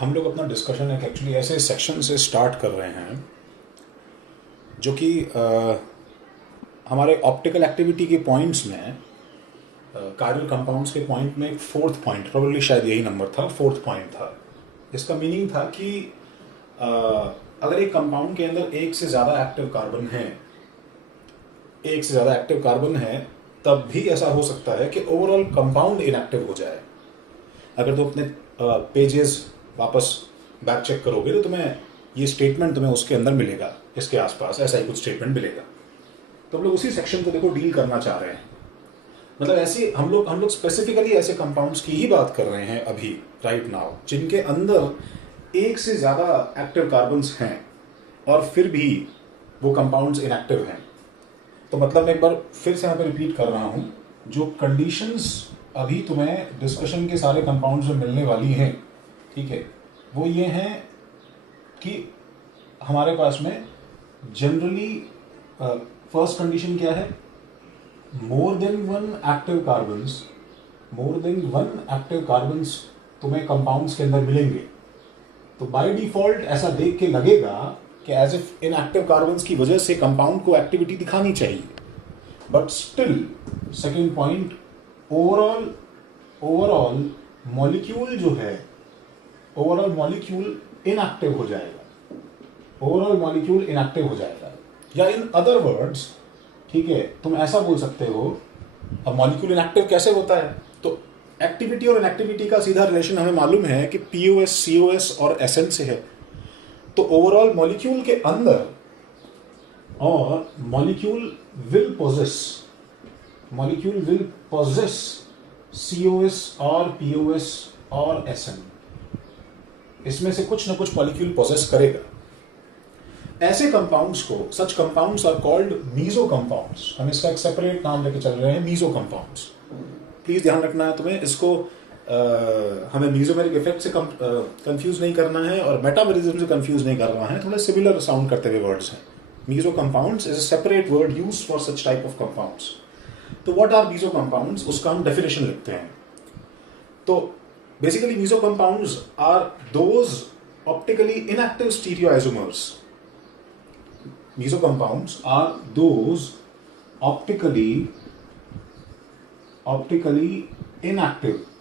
हम लोग अपना डिस्कशन एक एक्चुअली ऐसे सेक्शन से स्टार्ट कर रहे हैं जो कि हमारे ऑप्टिकल एक्टिविटी के पॉइंट्स में कायरल कंपाउंड्स के पॉइंट में एक फोर्थ पॉइंट, प्रोबेबली शायद यही नंबर था, फोर्थ पॉइंट था। इसका मीनिंग था कि अगर एक कंपाउंड के अंदर एक से ज़्यादा एक्टिव कार्बन है तब भी ऐसा हो सकता है कि ओवरऑल कंपाउंड इनएक्टिव हो जाए। अगर तो अपने पेजेस वापस बैक चेक करोगे तो तुम्हें ये स्टेटमेंट तुम्हें उसके अंदर मिलेगा, इसके आसपास ऐसा ही कुछ स्टेटमेंट मिलेगा। तो हम लोग उसी सेक्शन को देखो डील करना चाह रहे हैं। मतलब ऐसे हम लोग स्पेसिफिकली ऐसे कंपाउंड्स की ही बात कर रहे हैं अभी राइट नाउ जिनके अंदर एक से ज़्यादा एक्टिव कार्बन्स हैं और फिर भी वो कंपाउंड्स इनएक्टिव हैं। तो मतलब मैं एक बार फिर से यहाँ पे रिपीट कर रहा हूँ, जो कंडीशंस अभी तुम्हें डिस्कशन के सारे कंपाउंड्स में मिलने वाली हैं, ठीक है, वो ये हैं कि हमारे पास में जनरली फर्स्ट कंडीशन क्या है, more than one active carbons तुम्हें कंपाउंड्स के अंदर मिलेंगे। तो बाय डिफॉल्ट ऐसा देख के लगेगा कि एज इफ इन एक्टिव कार्बन्स की वजह से कंपाउंड को एक्टिविटी दिखानी चाहिए, but still second point, overall molecule जो है, ओवरऑल मॉलिक्यूल इनएक्टिव हो जाएगा। या इन अदर वर्ड्स, ठीक है, तुम ऐसा बोल सकते हो, अब मॉलिक्यूल इनएक्टिव कैसे होता है, तो एक्टिविटी और इनएक्टिविटी का सीधा रिलेशन हमें मालूम है कि POS, COS और SN से है। तो ओवरऑल मॉलिक्यूल के अंदर, और मॉलिक्यूल विल पोजेस COS और POS और SN, इसमें से कुछ ना कुछ मॉलिक्यूल पोजेस करेगा। ऐसे कंपाउंड्स को, such compounds are called meso compounds. हम इसका एक सेपरेट नाम लेके चल रहे हैं, मीजो कंपाउंड्स। प्लीज ध्यान रखना है तुम्हें, इसको हमें मीजोमेरिक इफेक्ट से कंफ्यूज नहीं करना है और मेटामेरिज्म से कंफ्यूज नहीं करना है। थोड़े सिमिलर साउंड करते हुए वर्ड्स हैं। Meso compounds is a separate word used for such type of compounds. तो व्हाट आर मीजो कंपाउंड्स, उसका हम डेफिनेशन लिखते हैं। तो basically meso compounds are those optically inactive stereoisomers. Meso compounds are those optically inactive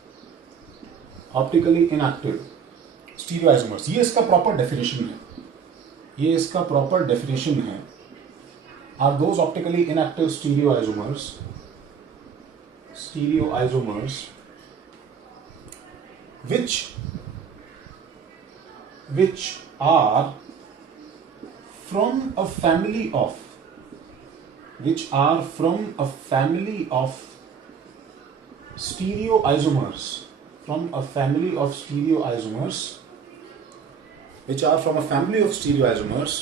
stereoisomers। ये इसका proper definition है। Are those optically inactive stereoisomers which are from a family of stereoisomers,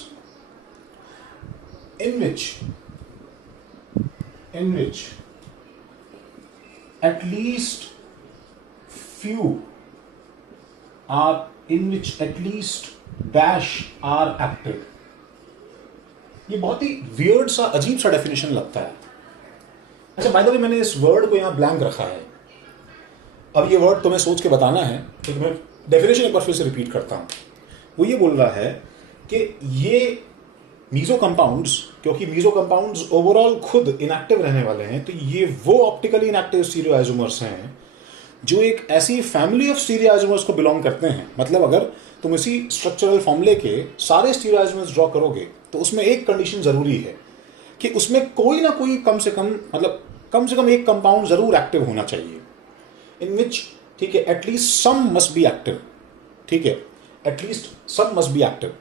in which at least dash are active। ये बहुत ही weird सा, अजीब सा definition लगता है। अच्छा, बाय द वे, मैंने इस वर्ड को यहाँ ब्लैंक रखा है। अब ये वर्ड तुम्हें सोच के बताना है, तो मैं डेफिनेशन एक बार फिर से रिपीट करता हूँ। वो ये बोल रहा है कि ये मीजो कंपाउंड्स, क्योंकि मीजो कंपाउंड्स ओवरऑल खुद इनएक्टिव रहने वाले हैं, तो ये वो ऑप्टिकली इनएक्टिव स्टीरियोआइसोमर्स हैं जो एक ऐसी फैमिली ऑफ स्टीरियोआइसोमर्स को बिलोंग करते हैं। मतलब अगर तुम इसी स्ट्रक्चरल फॉर्मूले के सारे स्टीरियोआइसोमर्स ड्रॉ करोगे तो उसमें एक कंडीशन जरूरी है कि उसमें कोई ना कोई कम से कम एक कंपाउंड जरूर एक्टिव होना चाहिए, इन विच, ठीक है, at least some must be active. ठीक है, at least some must be active.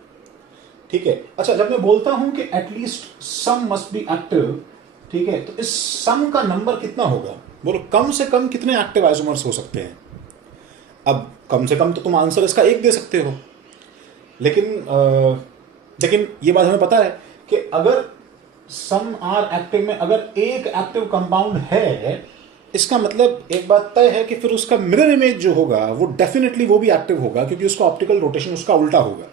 ठीक है, अच्छा, जब मैं बोलता हूं कि at least some must be active, ठीक है, तो इस सम का नंबर कितना होगा? बोलो, कम से कम कितने एक्टिव आइसोमर्स हो सकते हैं? अब कम से कम तो तुम आंसर इसका एक दे सकते हो, लेकिन ये बात हमें पता है कि अगर सम आर एक्टिव में अगर एक एक्टिव कंपाउंड है, इसका मतलब एक बात तय है कि फिर उसका मिरर इमेज जो होगा वो डेफिनेटली वो भी एक्टिव होगा, क्योंकि उसका ऑप्टिकल रोटेशन उसका उल्टा होगा।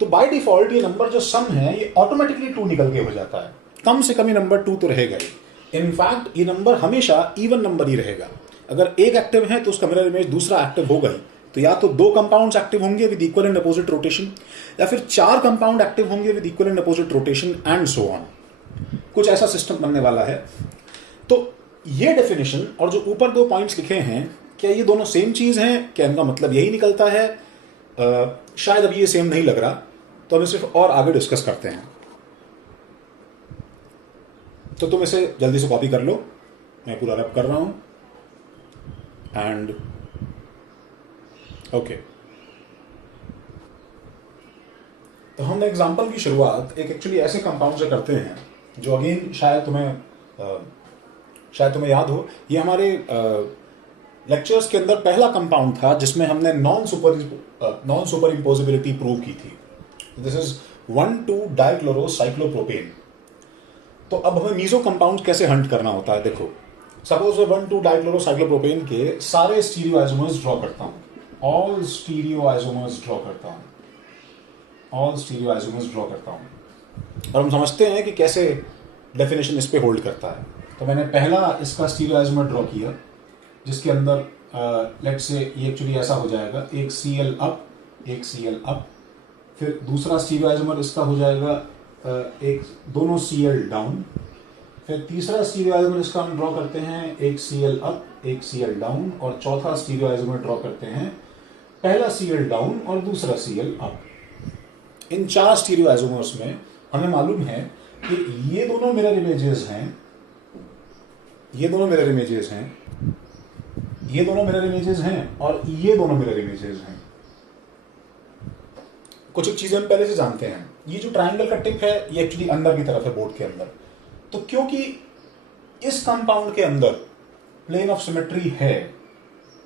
तो बाय डिफॉल्ट ये नंबर जो सम है ये ऑटोमेटिकली 2 निकल के हो जाता है। कम से कम ये नंबर 2 तो रहेगा ही। इनफैक्ट ये नंबर हमेशा इवन नंबर ही रहेगा। अगर एक एक्टिव है तो उसका मिरर इमेज दूसरा एक्टिव होगा ही, तो या तो 2 कंपाउंड्स एक्टिव होंगे with equal and opposite rotation, या फिर 4 कंपाउंड एक्टिव होंगे with equal and opposite rotation and so on. कुछ ऐसा सिस्टम बनने वाला है। तो ये डेफिनेशन और जो ऊपर 2 पॉइंट्स लिखे हैं, क्या ये दोनों सेम चीज हैं? क्या इनका मतलब यही निकलता है? शायद अब ये सेम नहीं लग रहा, तो हम सिर्फ और आगे डिस्कस करते हैं। तो तुम इसे जल्दी से कॉपी कर लो, मैं पूरा रैप कर रहा हूं एंड ओके। तो हम एग्जांपल की शुरुआत एक एक्चुअली ऐसे कंपाउंड से करते हैं जो अगेन शायद तुम्हें याद हो। ये हमारे लेक्चर्स के अंदर पहला कंपाउंड था जिसमें हमने नॉन सुपर इम्पोजिबिलिटी प्रूव की थी। This is one two dichlorocyclopropane. तो अब हमें मीजो कंपाउंड कैसे हंट करना होता है, देखो। सपोज मैं 1,2-डाइक्लोरोसाइक्लोप्रोपेन के सारे स्टीरियो आइसोमर्स ड्रॉ करता हूं, ऑल स्टीरियो आइसोमर्स ड्रॉ करता हूं, और हम समझते हैं कि कैसे डेफिनेशन इस पे होल्ड करता है। तो मैंने पहला इसका स्टीरियो आइसोमर ड्रॉ किया, जिसके अंदर लेट्स से ये एक्चुअली ऐसा हो जाएगा, एक Cl अप, फिर दूसरा स्टीरियो आइसोमर इसका हो जाएगा एक दोनों Cl डाउन, फिर तीसरा स्टीरियो आइसोमर इसका हम ड्रॉ करते हैं एक Cl अप एक Cl डाउन, और चौथा स्टीरियो आइसोमर ड्रॉ करते हैं पहला Cl डाउन और दूसरा Cl अप। इन 4 स्टीरियो आइसोमर्स में हमें मालूम है कि ये दोनों मिरर इमेजेस हैं, ये दोनों मिरर इमेजेस हैं, ये दोनों मिरर इमेजेस हैं, और ये दोनों मिरर इमेजेस हैं। कुछ एक चीजें हम पहले से जानते हैं। ये जो ट्रायंगल का टिप है ये एक्चुअली अंदर की तरफ है, बोर्ड के अंदर। तो क्योंकि इस कंपाउंड के अंदर प्लेन ऑफ सिमेट्री है,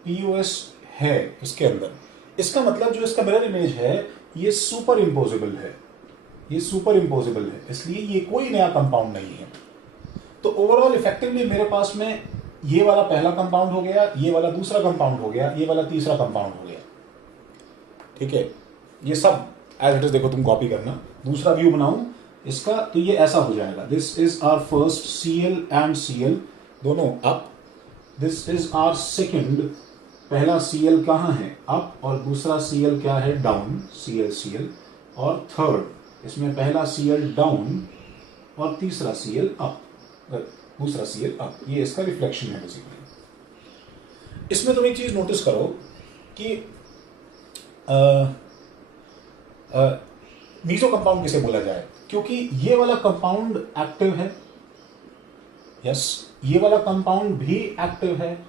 POS है इसके अंदर, इसका मतलब जो इसका मिरर इमेज है ये सुपर इम्पोजिबल है, इसलिए ये कोई नया कंपाउंड नहीं है। तो ओवरऑल इफेक्टिवली मेरे पास में ये वाला पहला कंपाउंड हो गया, ये वाला दूसरा कंपाउंड हो गया, ये वाला तीसरा कंपाउंड हो गया। ठीक है, ये सब एज इट इज देखो, तुम कॉपी करना। दूसरा व्यू बनाऊं इसका तो ये ऐसा हो जाएगा, this is our first Cl and Cl दोनों up, this is our second, पहला Cl कहाँ है अप और दूसरा Cl क्या है डाउन, Cl, और थर्ड इसमें पहला Cl डाउन और तीसरा Cl अप, दूसरा Cl अप। ये इसका रिफ्लेक्शन है बेसिकली। इसमें तुम एक चीज नोटिस करो कि मीजो कंपाउंड किसे बोला जाए, क्योंकि ये वाला कंपाउंड एक्टिव है, यस, ये वाला कंपाउंड भी एक्टिव है,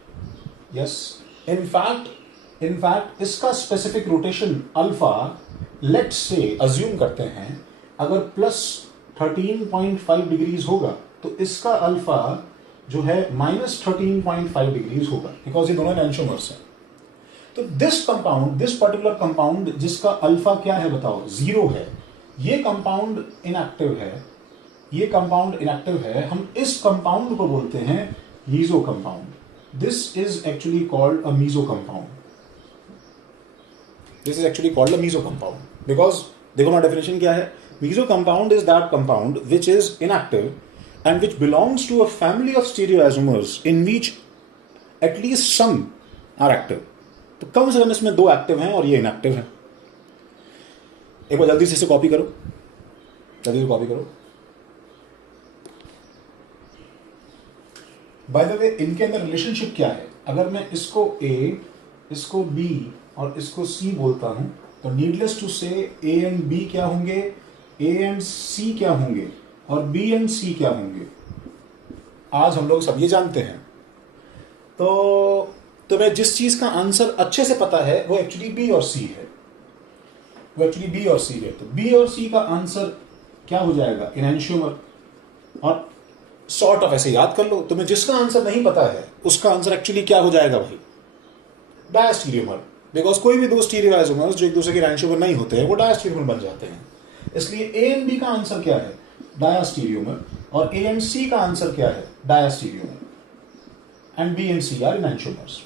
यस। इनफैक्ट इसका specific rotation alpha, let's say assume करते हैं अगर प्लस 13.5 डिग्रीज होगा तो इसका अल्फा जो है माइनस 13.5 डिग्रीज होगा, बिकॉज ये दोनों एंटियोमर्स हैं। तो दिस पर्टिकुलर कंपाउंड जिसका अल्फा क्या है बताओ, 0 है, ये कंपाउंड इनएक्टिव है, हम इस कंपाउंड को बोलते हैं meso compound. This is actually called a meso compound, because देखो हमारा डेफिनेशन क्या है, meso compound is that compound which is inactive and which belongs to a family of stereoisomers in which at least some are active। तो कम से कम इसमें 2 active हैं और ये इनएक्टिव है। एक बार जल्दी से इसे कॉपी करो, बाय द वे इनके अंदर रिलेशनशिप क्या है, अगर मैं इसको A, इसको B और इसको C बोलता हूं तो नीडलेस टू से A एंड B क्या होंगे, A एंड C क्या होंगे और B एंड C क्या होंगे, आज हम लोग सब ये जानते हैं। तो तुम्हें जिस चीज का आंसर अच्छे से पता है वो एक्चुअली B और C है, तो B और C का आंसर क्या हो जाएगा, इनैंशियोमर। और सॉर्ट ऑफ ऐसे याद कर लो, तुम्हें जिसका आंसर नहीं पता है उसका आंसर एक्चुअली क्या हो जाएगा भाई, डायस्टीरियोमर, बिकॉज कोई भी 2 स्टीरियो आइसोमर्स जो एक दूसरे के इनैंशियोमर नहीं होते हैं वो डायस्टीरियोमर बन जाते हैं। इसलिए A एंड B का आंसर क्या है, डायस्टीरियोमर, और A एंड C का आंसर क्या है, diastereomer, and B and C are enantiomers.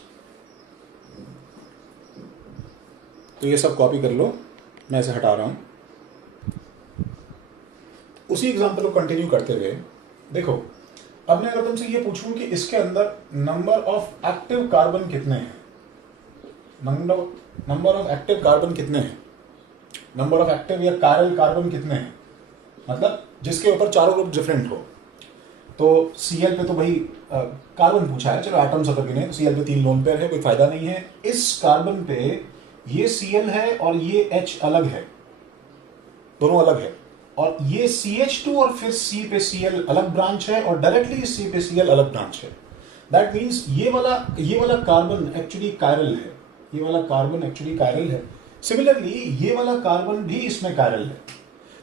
तो ये सब कॉपी कर लो, मैं इसे हटा रहा हूं। उसी एग्जांपल को कंटिन्यू करते हुए देखो, अब मैं अगर तुमसे ये पूछूं कि इसके अंदर नंबर ऑफ एक्टिव कार्बन कितने हैं, नंबर ऑफ एक्टिव कार्बन कितने हैं, नंबर ऑफ एक्टिव या कायरल कार्बन कितने हैं, मतलब जिसके ऊपर चारों ग्रुप डिफरेंट हो। तो Cl पे तो भाई कार्बन पूछा है, चलो एटम्स अगर गिने तो Cl पे 3 लोन पेयर है, कोई फायदा नहीं है। इस कार्बन पे ये Cl है और ये H अलग है, दोनों अलग है, और ये CH2 और फिर C पे Cl अलग ब्रांच है और डायरेक्टली C पे Cl अलग ब्रांच है। दैट मीन्स ये वाला कार्बन एक्चुअली कायरल है, ये वाला कार्बन एक्चुअली कायरल है। सिमिलरली ये वाला कार्बन भी इसमें कायरल है।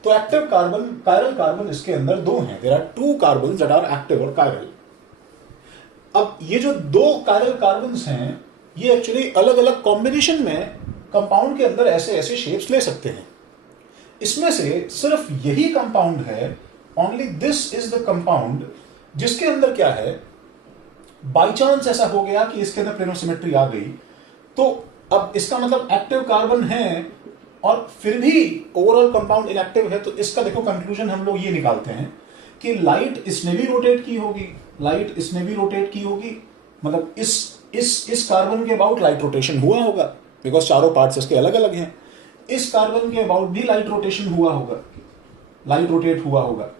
तो एक्टिव कार्बन, कायरल कार्बन इसके अंदर 2 हैं। There are 2 carbons that are active और कायरल। अब ये जो 2 कायरल कार्बन्स हैं, ये एक्चुअली अलग अलग कॉम्बिनेशन में कंपाउंड के अंदर ऐसे ऐसे शेप्स ले सकते हैं। इसमें से सिर्फ यही कंपाउंड है, only this is the compound, जिसके अंदर क्या है, बाई चांस ऐसा हो गया कि इसके अंदर प्लेन ऑफ सिमेट्री आ गई, तो अब इसका मतलब एक्टिव कार्बन है और फिर भी ओवरऑल कंपाउंड इनएक्टिव है। तो इसका देखो कंक्लूजन हम लोग ये निकालते हैं कि लाइट इसने भी रोटेट की होगी, लाइट इसने भी रोटेट की होगी, मतलब इस कार्बन के अबाउट लाइट रोटेशन हुआ होगा, बिकॉज चारों पार्ट्स इसके अलग अलग हैं। इस कार्बन के अबाउट भी लाइट रोटेशन हुआ होगा, लाइट रोटेट हुआ होगा।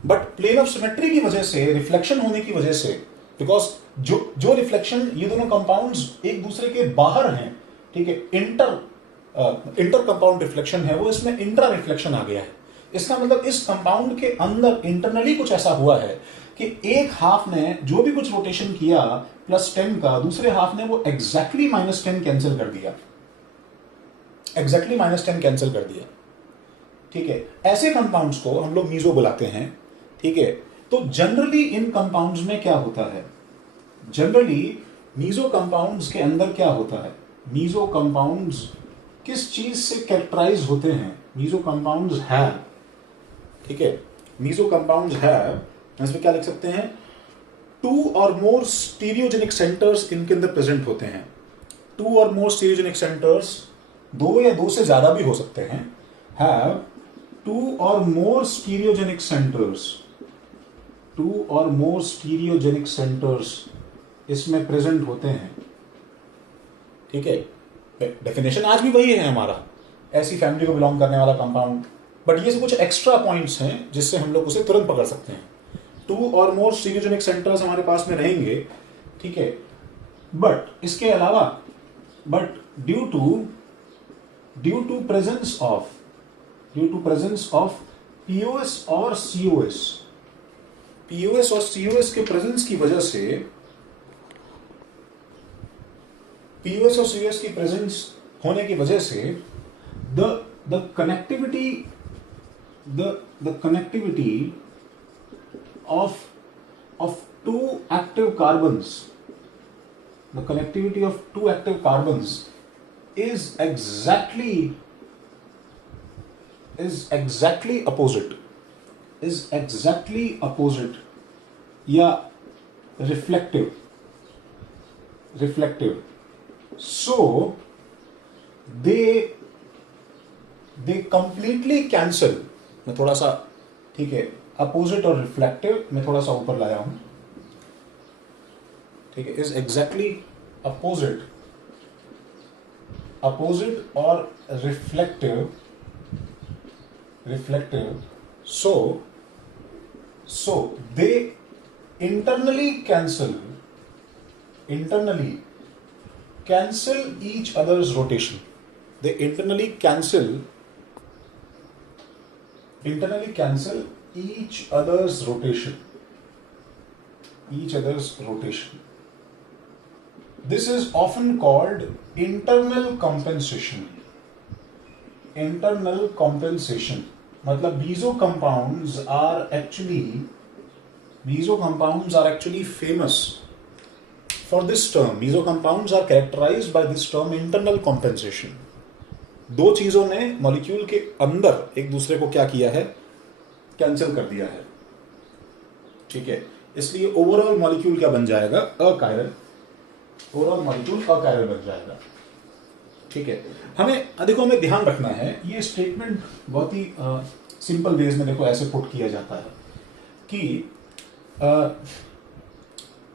बट प्लेन ऑफ सिमेट्री की वजह से, रिफ्लेक्शन होने की वजह से, बिकॉज जो रिफ्लेक्शन, ये दोनों कंपाउंड्स एक दूसरे के बाहर हैं, ठीक है, इंटर कंपाउंड रिफ्लेक्शन है, वो इसमें इंट्रा रिफ्लेक्शन आ गया है। इसका मतलब इस कंपाउंड के अंदर इंटरनली कुछ ऐसा हुआ है कि एक हाफ ने जो भी कुछ रोटेशन किया +10 का, दूसरे हाफ ने वो एग्जैक्टली -10 कैंसिल कर दिया, एग्जैक्टली -10 कैंसिल कर दिया, ठीक है। ऐसे कंपाउंड्स को हम लोग मीजो बुलाते हैं, ठीक है। तो जनरली इन कंपाउंड्स में क्या होता है, जनरली मीजो कंपाउंड्स के अंदर क्या होता है, मीजो कंपाउंड्स किस चीज से कैरेक्टराइज होते हैं, मीजो कंपाउंड्स है, ठीक है, मीजो कंपाउंड्स है, इसमें क्या लिख सकते हैं, 2 और मोर स्टीरियोजेनिक सेंटर्स इनके अंदर प्रेजेंट होते हैं। 2 और मोर स्टीरियोजेनिक सेंटर्स, 2 या 2 से ज्यादा भी हो सकते हैं, हैव 2 और मोर स्टीरियोजेनिक सेंटर्स, 2 और मोर स्टीरियोजेनिक सेंटर्स इसमें प्रेजेंट होते हैं, ठीक है। डेफिनेशन आज भी वही है हमारा, ऐसी फैमिली को बिलोंग करने वाला कंपाउंड, बट ये कुछ एक्स्ट्रा पॉइंट्स हैं जिससे हम लोग उसे तुरंत पकड़ सकते हैं। 2 और मोर स्टीरियोजेनिक सेंटर्स हमारे पास में रहेंगे, ठीक है, बट इसके अलावा, but due to presence of POS और सीओएस, पीओएस और सीओएस के प्रेजेंस की वजह से, पीओएस और सीओएस की प्रेजेंस होने की वजह से the connectivity of two active carbons, the connectivity of 2 active carbons is exactly opposite या reflective, so they completely cancel। मैं थोड़ा सा, ठीक है, अपोजिट और रिफ्लेक्टिव मैं थोड़ा सा ऊपर लाया हूं, ठीक है, इज एग्जैक्टली अपोजिट और reflective, so they internally cancel each other's rotation, they internally cancel each other's rotation. This is often called internal compensation. मतलब meso compounds are actually famous for this term. Meso compounds are characterized by this term internal compensation. 2 चीजों ने molecule के अंदर एक दूसरे को क्या किया है, कैंसिल कर दिया है, ठीक है। इसलिए ओवरऑल मॉलिक्यूल क्या बन जाएगा, अकायरल, ओवरऑल मॉलिक्यूल अकायरल बन जाएगा, ठीक है। हमें ध्यान रखना है, ये स्टेटमेंट बहुत ही सिंपल वेज में देखो ऐसे पुट किया जाता है कि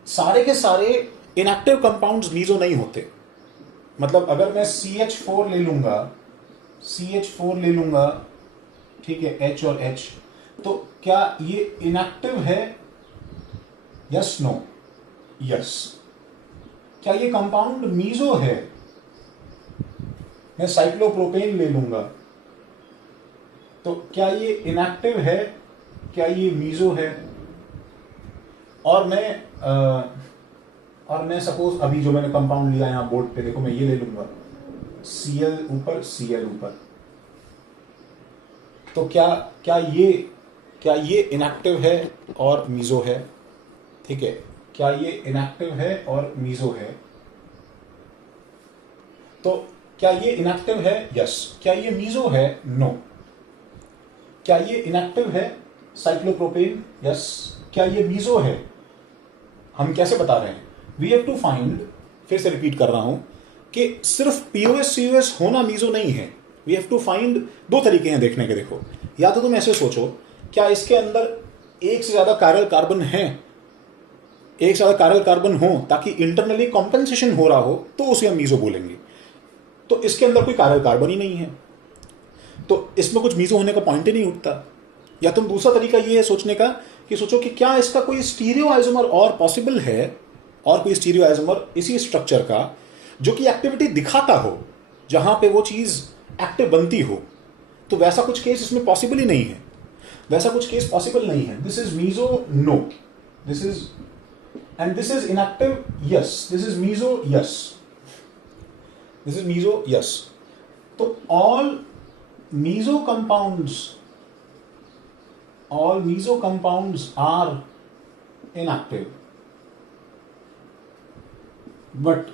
सारे के सारे इनएक्टिव कंपाउंड्स मीजो नहीं होते, मतलब अगर मैं CH4 ले लूंगा, CH4 ले लूंगा, ठीक है, H और H, तो क्या ये इनएक्टिव है? Yes no? यस। क्या ये कंपाउंड मीजो है? मैं साइक्लोप्रोपेन ले लूंगा, तो क्या ये इनएक्टिव है? क्या ये मीजो है? और मैं सपोज अभी जो मैंने कंपाउंड लिया यहां बोर्ड पे देखो, मैं ये ले लूंगा, Cl ऊपर Cl ऊपर, तो क्या ये इनएक्टिव है और मीजो है? ठीक है, क्या ये इनएक्टिव है और मीजो है? तो क्या ये इनएक्टिव है? यस। क्या ये मीजो है? नो। क्या ये इनएक्टिव है? साइक्लोप्रोपेन? यस। क्या ये मीजो है? हम कैसे बता रहे हैं? वी हैव टू फाइंड, फिर से रिपीट कर रहा हूं कि सिर्फ पीओएस सीओएस होना मीजो नहीं है। वी हैव टू फाइंड, दो तरीके हैं देखने के। देखो, या तो तुम ऐसे सोचो, क्या इसके अंदर एक से ज्यादा कायरल कार्बन है, एक से ज्यादा कायरल कार्बन हो ताकि इंटरनली कॉम्पेंसेशन हो रहा हो, तो उसे हम मीजो बोलेंगे। तो इसके अंदर कोई कायरल कार्बन ही नहीं है, तो इसमें कुछ मीजो होने का पॉइंट ही नहीं उठता। या तुम दूसरा तरीका ये है सोचने का कि सोचो कि क्या इसका कोई स्टीरियो आइसोमर और पॉसिबल है, और कोई स्टीरियो आइसोमर इसी स्ट्रक्चर का जो कि एक्टिविटी दिखाता हो, जहां पे वो चीज एक्टिव बनती हो। तो वैसा कुछ केस इसमें पॉसिबल ही नहीं है, वैसा कुछ केस पॉसिबल नहीं है। This is meso? No. This is, and this is inactive? Yes. This is meso? Yes. This is meso? Yes. तो all meso compounds are inactive, but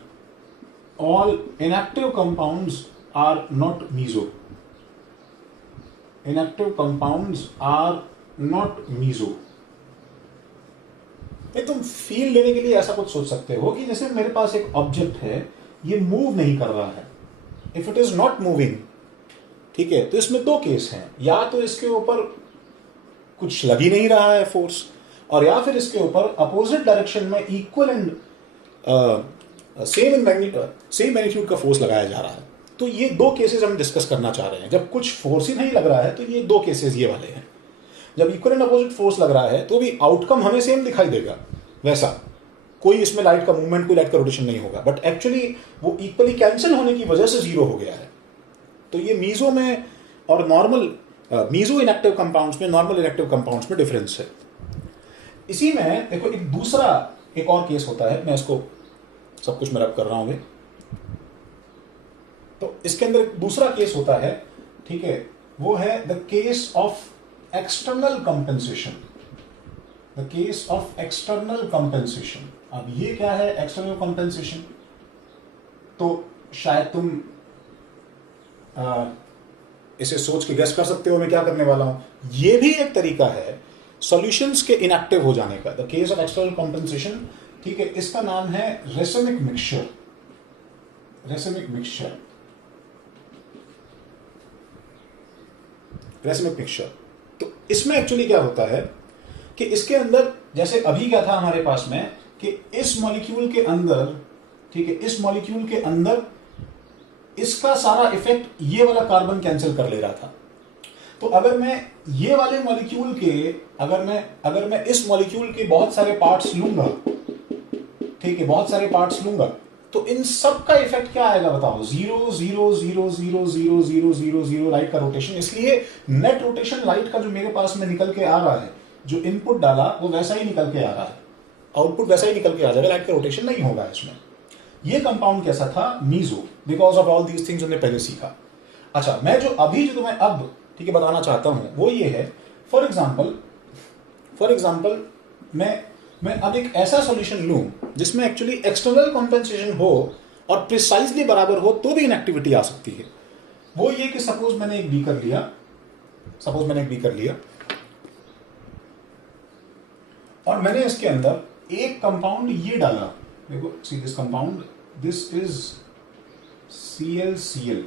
all inactive compounds are not meso. Inactive compounds are not meso. तुम feel लेने के लिए ऐसा कुछ सोच सकते हो कि जैसे मेरे पास एक ऑब्जेक्ट है, ये मूव नहीं कर रहा है। If it is not moving, ठीक है, तो इसमें दो केस हैं, या तो इसके ऊपर कुछ लग ही नहीं रहा है फोर्स, और या फिर इसके ऊपर अपोजिट डायरेक्शन में इक्वल एंड सेम मैग्नीट्यूड का फोर्स लगाया जा रहा है। तो ये दो केसेस हम डिस्कस करना चाह रहे हैं। जब कुछ फोर्स ही नहीं लग रहा है तो ये दो केसेस ये वाले हैं। जब इक्वल एंड अपोजिट फोर्स लग रहा है तो भी आउटकम हमें सेम दिखाई देगा, वैसा कोई इसमें लाइट का मूवमेंट, कोई लाइट का रोटेशन नहीं होगा, बट एक्चुअली वो इक्वली कैंसिल होने की वजह से जीरो हो गया है। तो ये मीजो में और नॉर्मल मीजो इनएक्टिव कंपाउंड्स में, नॉर्मल इनएक्टिव कंपाउंड्स में डिफरेंस है। इसी में देखो एक और केस होता है, मैं इसको सब कुछ मैं रब कर रहा हूं। तो इसके अंदर एक दूसरा केस होता है, ठीक है, वो है the case of external compensation. The case of external compensation. अब ये क्या है एक्सटर्नल कंपेंसेशन? तो शायद तुम इसे सोच के गेस कर सकते हो मैं क्या करने वाला हूं। ये भी एक तरीका है सॉल्यूशंस के इनएक्टिव हो जाने का, the case of external compensation. ठीक है, इसका नाम है racemic mixture. Racemic mixture, racemic mixture. तो इसमें एक्चुअली क्या होता है कि इसके अंदर, जैसे अभी क्या था हमारे पास में कि इस मॉलिक्यूल के अंदर, ठीक है, इस मॉलिक्यूल के अंदर इसका सारा इफेक्ट ये वाला कार्बन कैंसिल कर ले रहा था। तो अगर मैं ये वाले मॉलिक्यूल के, अगर मैं इस मॉलिक्यूल के बहुत सारे पार्ट्स लूंगा, ठीक है, बहुत सारे पार्ट्स लूंगा, तो इन सब का इफेक्ट क्या आएगा बताओ? 0 0 0 0 0 0 0 0 लाइट का रोटेशन। इसलिए नेट रोटेशन लाइट का जो मेरे पास में निकल के आ रहा है, जो इनपुट डाला वो वैसा ही निकल के आ रहा है, आउटपुट वैसा ही निकल के आ जाएगा, लाइट का रोटेशन नहीं होगा इसमें। ये कंपाउंड कैसा था? Meso, because of all these things हमने पहले सीखा। अच्छा, मैं जो तुम्हें अब, ठीक है, बताना चाहता हूं वो ये है, फॉर एग्जाम्पल मैं अब एक ऐसा सॉल्यूशन लूं जिसमें एक्चुअली एक्सटर्नल कॉम्पेंसेशन हो और प्रिसाइजली बराबर हो तो भी इनएक्टिविटी आ सकती है। वो ये कि सपोज मैंने एक बीकर लिया और मैंने इसके अंदर एक कंपाउंड ये डाला। देखो, see this compound, this is ClCl,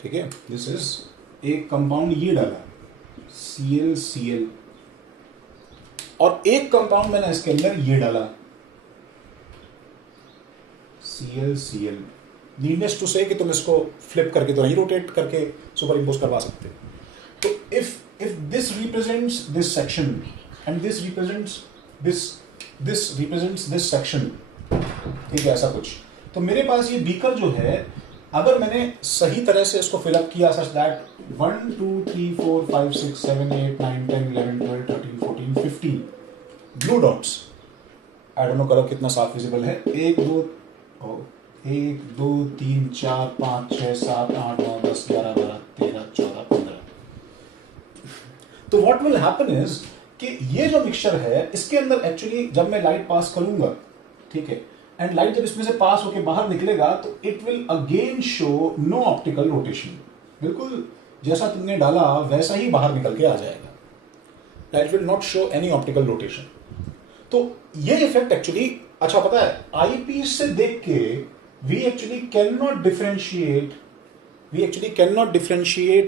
ठीक है, दिस इज एक कंपाउंड ये डाला ClCl, और एक कंपाउंड मैंने इसके अंदर ये डाला Cl नीडनेस टू से कि तुम इसको फ्लिप करके तो नहीं रोटेट करके सुपर इम्पोज करवा सकते। तो if this represents this section and this represents this section, ठीक है, ऐसा कुछ, तो मेरे पास ये बीकर जो है, अगर मैंने सही तरह से इसको फिलअप किया such that 1 2 3 4 5 6 7 8 9 10 11 12 13 14 15 blue dots, I don't know colour कितना साफ विजिबल है, 1 2 3 4 5 6 7 8 9 10 11 12 13 14 15। तो व्हाट विल हैपन इज कि ये जो मिक्सचर है इसके अंदर एक्चुअली जब मैं लाइट पास करूंगा, ठीक है, एंड लाइट जब इसमें से पास होकर बाहर निकलेगा तो it will again show no optical rotation, बिल्कुल जैसा तुमने डाला वैसा ही बाहर निकल के आ जाएगा, that will not show any optical rotation. तो ये इफेक्ट एक्चुअली, अच्छा पता है, आईपीस से देख के we actually can not differentiate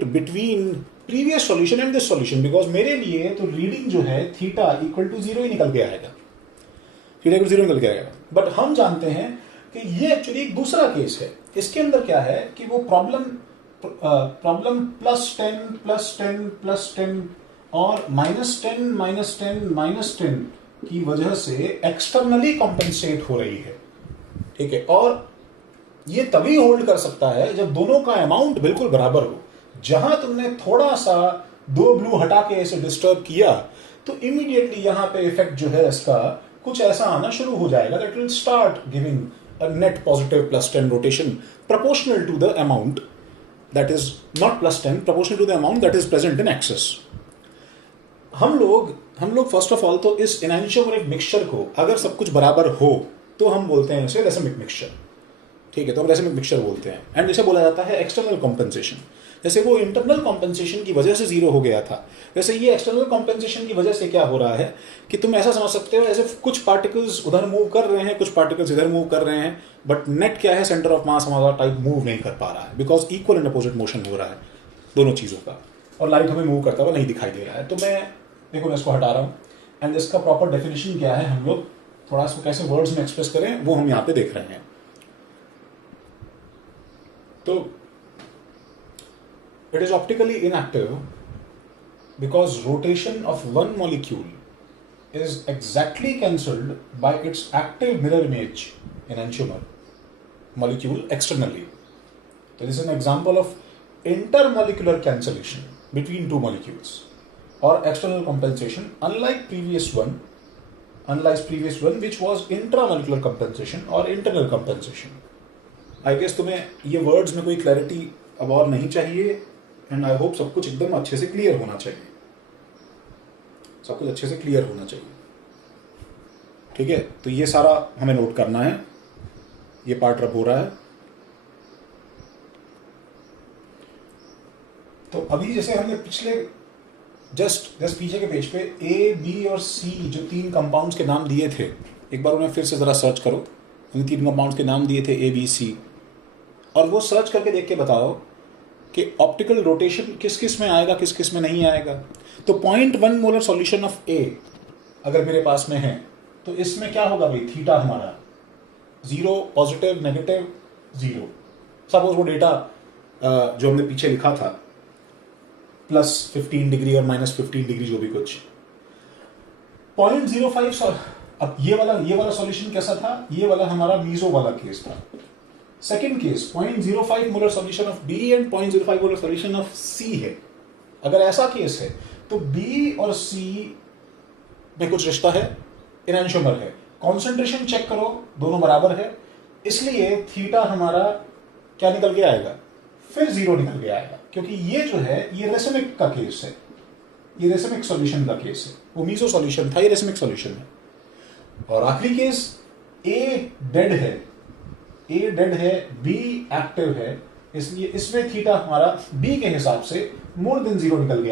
between previous solution and this solution, because मेरे लिए तो रीडिंग जो है थीटा इक्वल टू 0 ही निकल के आएगा, थीटा इक्वल 0 निकल के आएगा। बट हम जानते हैं कि ये एक्चुअली एक दूसरा केस है। इसके अंदर क्या है कि वो प्रॉब्लम +10 और -10 की वजह से एक्सटर्नली कॉम्पेंसेट हो रही है, ठीक है, और ये तभी होल्ड कर सकता है जब दोनों का अमाउंट बिल्कुल बराबर हो। जहां तुमने थोड़ा सा 2 ब्लू हटा के ऐसे डिस्टर्ब किया तो इमीडिएटली यहां पे इफेक्ट जो है इसका कुछ ऐसा आना शुरू हो जाएगा, that will start giving a net positive +10 rotation proportional to the amount that is not +10, proportional to the amount that is present in excess. हम लोग फर्स्ट ऑफ ऑल तो इस एनहांसोमेरिक मिक्सचर को अगर सब कुछ बराबर हो तो हम बोलते हैं इसे रेसिमिक मिक्सचर, ठीक है, तो हम रेसिमिक मिक्सचर बोलते हैं। एंड इसे बोला जाता है एक्सटर्नल कॉम्पेंसेशन। जैसे वो इंटरनल कॉम्पेंसेशन की वजह से 0 हो गया था, वैसे ये एक्सटर्नल कॉम्पेंसेशन की वजह से क्या हो रहा है कि तुम ऐसा समझ सकते हो ऐसे कुछ पार्टिकल्स उधर मूव कर रहे हैं, कुछ पार्टिकल्स इधर मूव कर रहे हैं, बट नेट क्या है, सेंटर ऑफ मास हमारा टाइप मूव नहीं कर पा रहा है, because equal and opposite motion हो रहा है दोनों चीज़ों का, और लाइट हमें मूव करता हुआ नहीं दिखाई दे रहा है। तो मैं इसको हटा रहा हूँ, एंड इसका प्रॉपर डेफिनेशन क्या है, हम लोग थोड़ा इसको कैसे वर्ड्स में एक्सप्रेस करें वो हम यहाँ पे देख रहे हैं। तो it is optically inactive because rotation of one molecule is exactly cancelled by its active mirror image enantiomer molecule externally. So this is an example of intermolecular cancellation between two molecules or external compensation, unlike previous one which was intramolecular compensation or internal compensation. I guess तुम्हें ये words में कोई clarity अब और नहीं चाहिए, and I hope सब कुछ एकदम अच्छे से क्लियर होना चाहिए, ठीक है। तो ये सारा हमें नोट करना है, ये पार्ट रब हो रहा है। तो अभी जैसे हमने पिछले जस्ट पीछे के पेज पे ए, बी और सी जो 3 कंपाउंड्स के नाम दिए थे, एक बार उन्हें फिर से जरा सर्च करो। उन 3 कंपाउंड्स के नाम दिए थे ए, बी, सी, और वो सर्च करके देख के बताओ कि ऑप्टिकल रोटेशन किस किस में आएगा, किस किस में नहीं आएगा। तो 0.1 मोलर सॉल्यूशन ऑफ ए अगर मेरे पास में है तो इसमें क्या होगा भाई, थीटा हमारा 0, पॉजिटिव, नेगेटिव, 0। सपोज वो डेटा जो हमने पीछे लिखा था +15 डिग्री और -15 डिग्री, जो भी कुछ 0.05। अब ये वाला सॉल्यूशन कैसा था, ये वाला हमारा मीजो वाला केस था। Second case 0.05 molar solution of B and 0.05 molar solution of C है। अगर ऐसा केस है तो बी और सी में कुछ रिश्ता है, एनहांसोमर है, कॉन्सेंट्रेशन चेक करो दोनों बराबर है, इसलिए थीटा हमारा क्या निकल के आएगा, फिर 0 निकल के आएगा, क्योंकि ये जो है ये रेसिमिक का केस है, ये रेसिमिक सॉल्यूशन का केस है। वो मीजो सॉल्यूशन था, ये रेसिमिक सॉल्यूशन है। और आखिरी केस ए डेड है, बी एक्टिव है, इसलिए इसमें थीटा हमारा बी के हिसाब से मोर देन 0 निकल के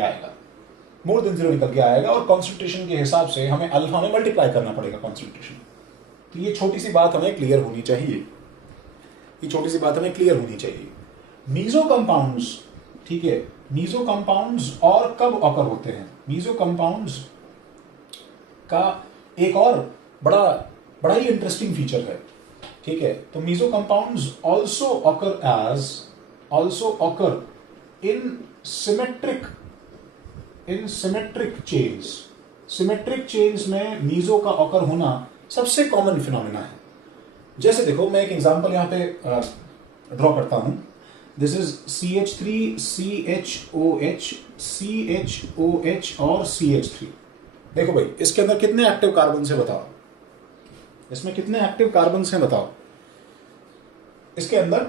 आएगा, और कॉन्सेंट्रेशन के हिसाब से हमें अल्फा में मल्टीप्लाई करना पड़ेगा कॉन्सेंट्रेशन। तो ये छोटी सी बात हमें क्लियर होनी चाहिए। मीजो कंपाउंड्स, ठीक है, मीजो कंपाउंड्स और कब ऑकर होते हैं, मीजो कंपाउंड्स का एक और बड़ा ही इंटरेस्टिंग फीचर है, ठीक है, तो meso compounds also occur in symmetric chains. Symmetric chains में मीजो का ऑकर होना सबसे कॉमन फिनोमेना है। जैसे देखो, मैं एक एग्जांपल यहां पे ड्रॉ करता हूं। This is CH3 CHOH CHOH और CH3। देखो भाई, इसके अंदर कितने एक्टिव कार्बन है बताओ, इसमें कितने एक्टिव कार्बन हैं बताओ। इसके अंदर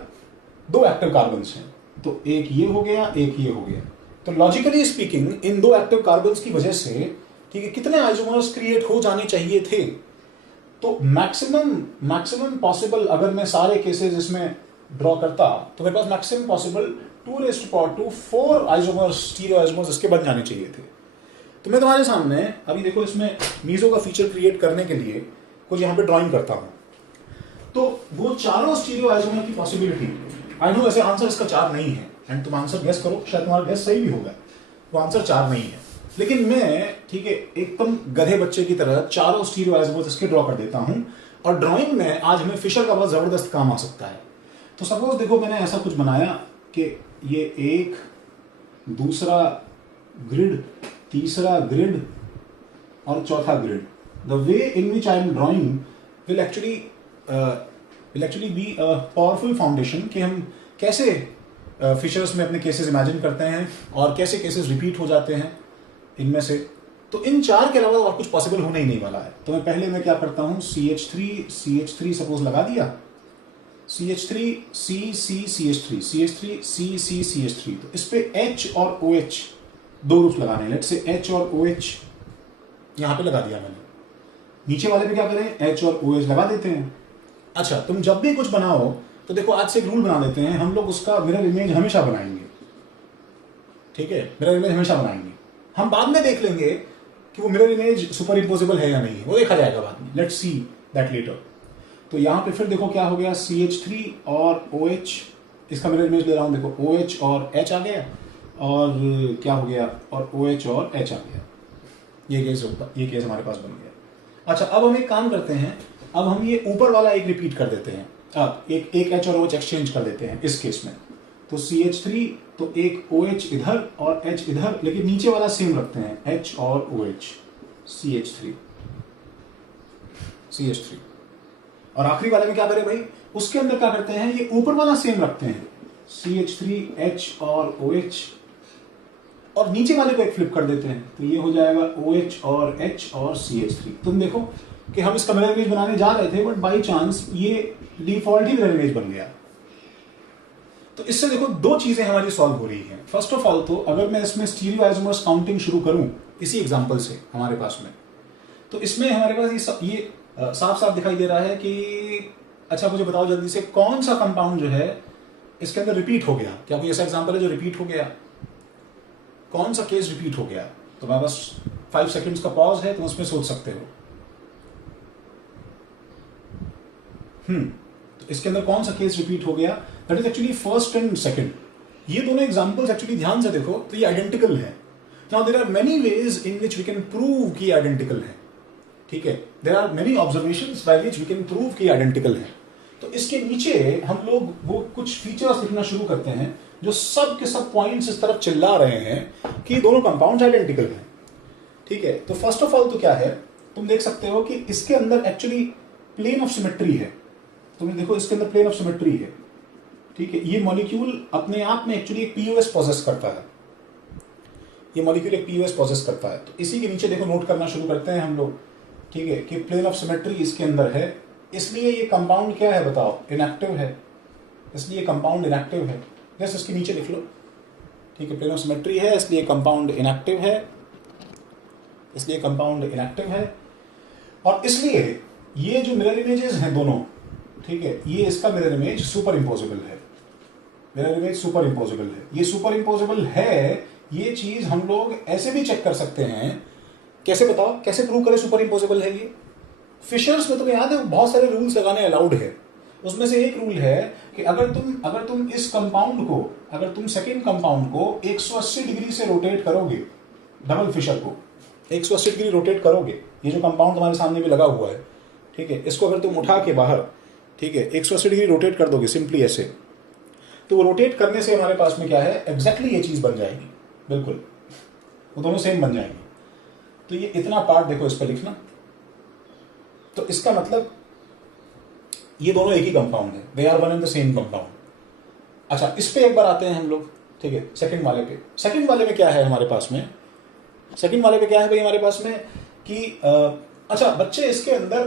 2 एक्टिव कार्बन हैं, तो एक ये हो गया, एक ये हो गया। तो logically speaking in 2 active carbon की वजह से, ठीक है, कितने आइसोमर्स क्रिएट हो जाने चाहिए थे? तो मैक्सिमम पॉसिबल, अगर मैं सारे केसेस इसमें ड्रॉ करता तो मेरे पास maximum possible 2 4 isomers, stereo isomers इसके बन जाने चाहिए थे। तो मैं तुम्हारे सामने अभी देखो, इसमें मीजो का फीचर क्रिएट करने के लिए कुछ यहाँ पे ड्राइंग करता हूं। तो वो चारों स्टीरियो आइसोमर की पॉसिबिलिटी, आई नो वैसे आंसर इसका 4 नहीं है, एंड तुम आंसर गेस करो, शायद तुम्हारा गेस सही भी होगा, वो आंसर 4 नहीं है। लेकिन मैं, ठीक है, एकदम गधे बच्चे की तरह चारों स्टीरियो आइसोमर्स इसके ड्रॉ कर देता हूं, और ड्राइंग में आज हमें फिशर का बहुत जबरदस्त काम आ सकता है। तो सपोज देखो, मैंने ऐसा कुछ बनाया कि ये एक, दूसरा ग्रिड, तीसरा ग्रिड और चौथा grid. The way in which I am drawing will actually be a powerful foundation कि हम कैसे फिशर्स में अपने केसेस इमेजिन करते हैं और कैसे केसेस रिपीट हो जाते हैं इनमें से। तो इन 4 के अलावा और कुछ पॉसिबल होने ही नहीं वाला है। तो मैं पहले मैं क्या करता हूं, CH3 सपोज लगा दिया, CH3 CH3 CH3 तो इस पे H और OH 2 ग्रुप्स लगाने हैं। लेट्स से H और OH यहां पे लगा दिया मैंने। नीचे वाले पे क्या करें, H और OH लगा देते हैं। अच्छा, तुम जब भी कुछ बनाओ तो देखो, आज से एक रूल बना देते हैं, हम लोग उसका मिरर इमेज हमेशा बनाएंगे, ठीक है, मिरर इमेज हमेशा बनाएंगे। हम बाद में देख लेंगे कि वो मिरर इमेज सुपर इम्पोजिबल है या नहीं है, वो देखा जाएगा बाद में, लेट्स सी दैट लेटर। तो यहां पे फिर देखो क्या हो गया, CH3 और OH, इसका मिरर इमेज ले रहा हूं, देखो OH और H आ गया, और क्या हो गया, और OH और H आ गया। ये केस हमारे पास बन गया। अच्छा, अब हम एक काम करते हैं, अब हम ये ऊपर वाला एक रिपीट कर देते हैं। अब एक H और OH एक्सचेंज कर देते हैं इस केस में। तो CH3, तो एक OH इधर और H इधर, लेकिन नीचे वाला सेम रखते हैं, H और OH, CH3। और आखिरी वाले में क्या करें भाई, उसके अंदर क्या करते हैं, ये ऊपर वाला सेम रखते हैं, CH3 H और OH, और नीचे वाले को एक फ्लिप कर देते हैं, तो ये हो जाएगा OH और H और CH3। तुम देखो कि हम इसका मिरर इमेज बनाने जा रहे थे, बट बाई चांस ये डिफॉल्ट ही मिरर इमेज बन गया। तो इससे देखो 2 चीजें हमारी सॉल्व हो रही हैं। फर्स्ट ऑफ ऑल, तो अगर मैं इसमें स्टीरियो आइसोमर्स काउंटिंग शुरू करूं इसी एग्जांपल से हमारे पास में, तो इसमें हमारे पास ये साफ साफ दिखाई दे रहा है कि, अच्छा मुझे बताओ जल्दी से, कौन सा कंपाउंड जो है इसके अंदर रिपीट हो गया? क्या कोई ऐसा एग्जांपल है जो रिपीट हो गया? कौन सा केस रिपीट हो गया? तो मैं बस 5 सेकंड्स का पॉज है, तुम उसमें सोच सकते हो। तो इसके अंदर कौन सा केस रिपीट हो गया? That is actually first and second. ये दोनों एग्जांपल्स एक्चुअली ध्यान से देखो तो ये आइडेंटिकल है। Now there are many ways in which we can prove कि आइडेंटिकल है, ठीक है, there are many observations by which we can prove कि आइडेंटिकल है। तो इसके नीचे हम लोग वो कुछ फीचर्स लिखना शुरू करते हैं जो सब के सब पॉइंट्स इस तरफ चिल्ला रहे हैं कि दोनों कंपाउंड्स आइडेंटिकल हैं, ठीक है। तो फर्स्ट ऑफ ऑल तो क्या है, तुम देख सकते हो कि इसके अंदर एक्चुअली प्लेन ऑफ सिमेट्री है। तुम देखो इसके अंदर प्लेन ऑफ सिमेट्री है, ठीक है। ये मॉलिक्यूल अपने आप में एक्चुअली एक पीओएस पॉसेस करता है, ये मॉलिक्यूल एक पीओएस पॉसेस करता है। तो इसी के नीचे देखो नोट करना शुरू करते हैं हम लोग, ठीक है, कि प्लेन ऑफ सिमेट्री इसके अंदर है, इसलिए ये कंपाउंड क्या है बताओ, इनएक्टिव है, इसलिए कंपाउंड इनएक्टिव है। जैसे इसके नीचे लिख लो, ठीक है, प्लेन ऑफ सिमेट्री है इसलिए कंपाउंड इनएक्टिव है, इसलिए कंपाउंड इनएक्टिव है। और इसलिए ये जो मिरर इमेजेस हैं दोनों, ठीक है, ये इसका मिरर इमेज सुपर इम्पोजिबल है, मिरर इमेज सुपर इम्पोजिबल है। ये सुपर इम्पोजिबल है, ये चीज हम लोग ऐसे भी चेक कर सकते हैं। कैसे बताओ, कैसे प्रूव करें सुपर इम्पोजिबल है ये? फिशर्स में तुम्हें याद है बहुत सारे रूल्स लगाने अलाउड है। उसमें से एक रूल है कि अगर तुम इस कंपाउंड को, अगर तुम सेकेंड कंपाउंड को 180 डिग्री से रोटेट करोगे, डबल फिशर को 180 डिग्री रोटेट करोगे, ये जो कंपाउंड तुम्हारे सामने में लगा हुआ है, ठीक है, इसको अगर तुम उठा के बाहर ठीक है, 180 डिग्री रोटेट कर दोगे सिंपली ऐसे, तो वो रोटेट करने से हमारे पास में क्या है, एग्जैक्टली ये चीज़ बन जाएगी, बिल्कुल वो दोनों सेम बन जाएंगे। तो ये इतना पार्ट देखो इस पर लिखना, तो इसका मतलब ये दोनों एक ही कंपाउंड है, they are one and the same compound. अच्छा, इस पे एक बार आते हैं हम लोग, ठीक है, सेकंड वाले पे। सेकंड वाले में क्या है हमारे पास में, सेकंड वाले पे क्या है भाई हमारे पास में कि अच्छा बच्चे इसके अंदर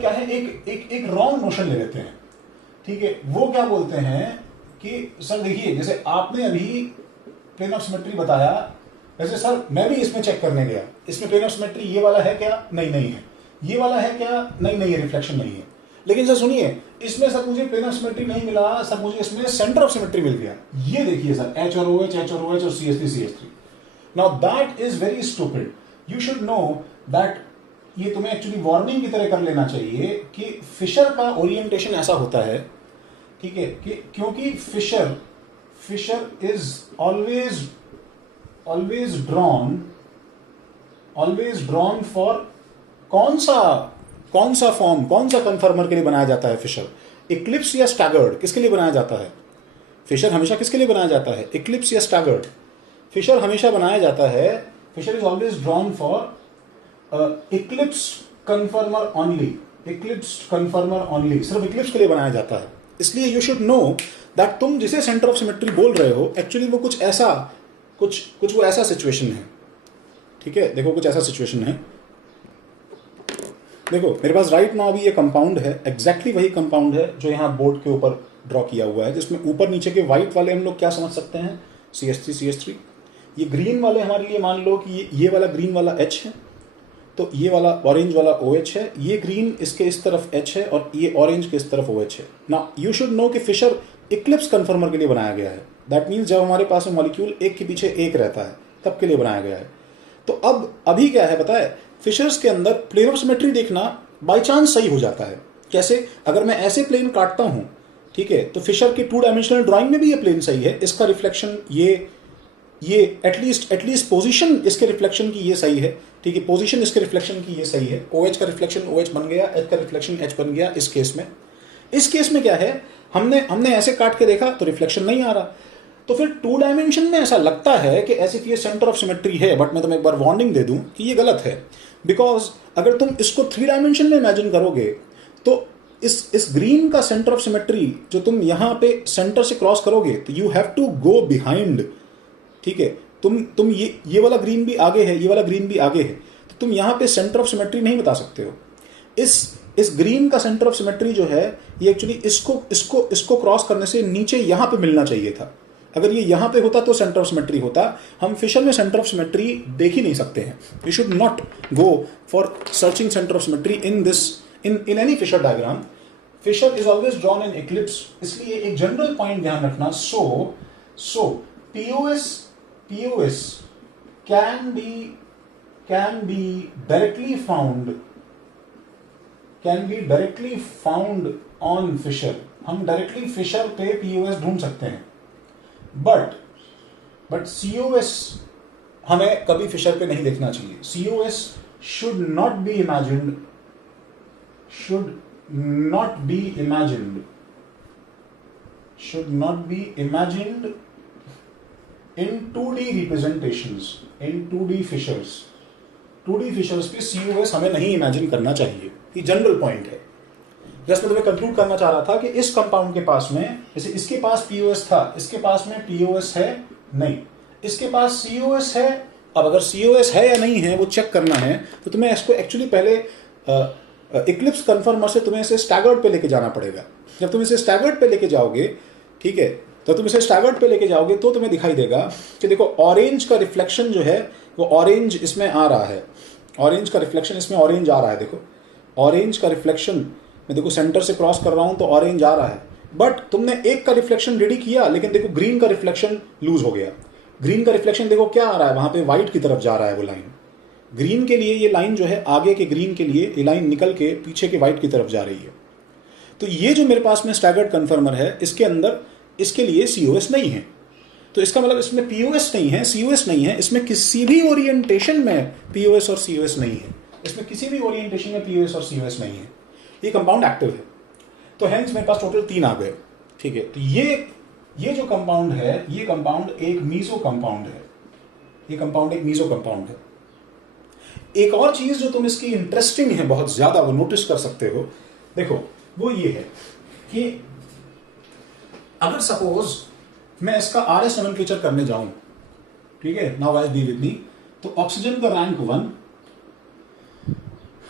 क्या है, एक रॉन्ग नोशन ले लेते हैं, ठीक है। वो क्या बोलते हैं कि सर देखिए, जैसे आपने अभी प्लेन ऑफ सिमेट्री बताया, वैसे सर मैं भी इसमें चेक करने गया, इसमें प्लेन ऑफ सिमेट्री ये वाला है क्या, नहीं है, ये वाला है क्या, नहीं है, रिफ्लेक्शन नहीं है। लेकिन सर सुनिए, इसमें सर मुझे प्लेन ऑफ सिमेट्री नहीं मिला, सर मुझे इसमें सेंटर ऑफ सिमेट्री मिल गया। ये देखिए सर, एच और ओ एच, एच और ओ एच और CH3 now that is very stupid. You should know that, ये तुम्हें एक्चुअली वार्निंग की तरह कर लेना चाहिए कि फिशर का ओरिएंटेशन ऐसा होता है, ठीक है, कि क्योंकि Fischer is always drawn for कौन सा फॉर्म, कौन सा कन्फर्मर के लिए बनाया जाता है फिशर, इक्लिप्स या स्टैगर्ड, किसके लिए बनाया जाता है फिशर, हमेशा किसके लिए बनाया जाता है, इक्लिप्स या स्टैगर्ड। फिशर हमेशा बनाया जाता है, Fischer is always drawn for eclipse conformer only, सिर्फ इक्लिप्स के लिए बनाया जाता है। इसलिए यू शुड नो दैट तुम जिसे सेंटर ऑफ सिमेट्री बोल रहे हो, एक्चुअली वो कुछ वो ऐसा सिचुएशन है, ठीक है। देखो कुछ ऐसा सिचुएशन है, देखो मेरे पास राइट नाउ अभी ये कंपाउंड है, एग्जैक्टली वही कंपाउंड है जो यहाँ बोर्ड के ऊपर ड्रॉ किया हुआ है, जिसमें ऊपर नीचे के व्हाइट वाले हम लोग क्या समझ सकते हैं, CH3। ये ग्रीन वाले हमारे लिए मान लो कि ये वाला ग्रीन वाला H है, तो ये वाला ऑरेंज वाला OH है, ये ग्रीन इसके इस तरफ H है और ये ऑरेंज के इस तरफ OH है। नाउ यू शुड नो कि फिशर इक्लिप्स कन्फर्मर के लिए बनाया गया है। दैट मीन्स जब हमारे पास में मॉलिक्यूल एक के पीछे एक रहता है तब के लिए बनाया गया है। तो अब अभी क्या है पता है, फिशर्स के अंदर प्लेन ऑफ सिमेट्री देखना बाई चांस सही हो जाता है। कैसे, अगर मैं ऐसे प्लेन काटता हूं, ठीक है, तो फिशर के 2 डायमेंशनल ड्राइंग में भी ये प्लेन सही है, इसका रिफ्लेक्शन ये एटलीस्ट पोजीशन इसके रिफ्लेक्शन की ये सही है, ठीक है, पोजीशन इसके रिफ्लेक्शन की ये सही है। OH का रिफ्लेक्शन OH बन गया, H का रिफ्लेक्शन H बन गया। इस केस में क्या है, हमने ऐसे काट के देखा तो रिफ्लेक्शन नहीं आ रहा, तो फिर 2 डायमेंशन में ऐसा लगता है कि ऐसे कि ये सेंटर ऑफ सिमेट्री है, बट मैं तुम्हें एक बार वार्निंग दे दूं कि ये गलत है। बिकॉज अगर तुम इसको 3 डायमेंशन में इमेजिन करोगे तो इस ग्रीन का सेंटर ऑफ सिमेट्री जो तुम यहां पे सेंटर से क्रॉस करोगे, तो you have to go behind, ठीक है। तुम ये वाला ग्रीन भी आगे है, ये वाला ग्रीन भी आगे है, तो तुम यहां पे सेंटर ऑफ सिमेट्री नहीं बता सकते हो। इस ग्रीन का सेंटर ऑफ सिमेट्री जो है, ये एक्चुअली इसको क्रॉस करने से नीचे यहां पे मिलना चाहिए था। अगर ये यहां पे होता तो सेंटर ऑफ सिमेट्री होता। हम फिशर में सेंटर ऑफ सिमेट्री देख ही नहीं सकते हैं। You should not go for searching centre of symmetry in any Fischer diagram. Fischer is always drawn in eclipse. इसलिए एक जनरल पॉइंट ध्यान रखना, so POS can be directly found on Fischer. हम directly Fischer पे POS ढूंढ सकते हैं, but COS हमें कभी फिशर पे नहीं देखना चाहिए। COS should not be imagined in 2D representations, in 2D fissures। 2D fissures पे COS हमें नहीं इमेजिन करना चाहिए। ये जनरल पॉइंट है। जस्ट मैं तुम्हें कंक्लूड करना चाह रहा था कि इस कंपाउंड के पास में, जैसे इसके पास POS था, इसके पास में POS है नहीं, इसके पास COS है। अब अगर COS है या नहीं है वो चेक करना है, तो तुम्हें इसको एक्चुअली पहले इक्लिप्स कन्फर्मर से तुम्हें इसे स्टैगर्ड पे लेके जाना पड़ेगा। जब तुम इसे स्टैगर्ड पे लेके जाओगे, ठीक है, तो तुम इसे स्टैगर्ड पे लेके जाओगे तो तुम्हें दिखाई देगा कि देखो ऑरेंज का रिफ्लेक्शन जो है वो ऑरेंज इसमें आ रहा है, ऑरेंज का रिफ्लेक्शन इसमें ऑरेंज आ रहा है। देखो ऑरेंज का रिफ्लेक्शन मैं देखो सेंटर से क्रॉस कर रहा हूं तो ऑरेंज आ रहा है, बट तुमने एक का रिफ्लेक्शन रेडी किया, लेकिन देखो ग्रीन का रिफ्लेक्शन लूज हो गया। ग्रीन का रिफ्लेक्शन देखो क्या आ रहा है, वहां पे व्हाइट की तरफ जा रहा है वो लाइन। ग्रीन के लिए ये लाइन जो है, आगे के ग्रीन के लिए ये लाइन निकल के पीछे के व्हाइट की तरफ जा रही है। तो ये जो मेरे पास में स्टैगर्ड कन्फर्मर है, इसके अंदर इसके लिए COS नहीं है। तो इसका मतलब इसमें POS नहीं है, COS नहीं है, इसमें किसी भी ओरिएंटेशन में POS और COS नहीं है, इसमें किसी भी ओरिएंटेशन में POS और COS नहीं है। ये कंपाउंड एक्टिव है। तो हेंस मेरे पास टोटल 3 आ गए। ठीक है, तो ये जो कंपाउंड है, ये कंपाउंड एक मीजो कंपाउंड है, ये कंपाउंड एक मीजो कंपाउंड है। एक और चीज जो तुम इसकी इंटरेस्टिंग है बहुत ज्यादा, वो नोटिस कर सकते हो, देखो वो ये है कि अगर सपोज मैं इसका आरएस नोमेनक्लेचर करने जाऊं, ठीक है, now guys be with me, तो ऑक्सीजन का रैंक 1,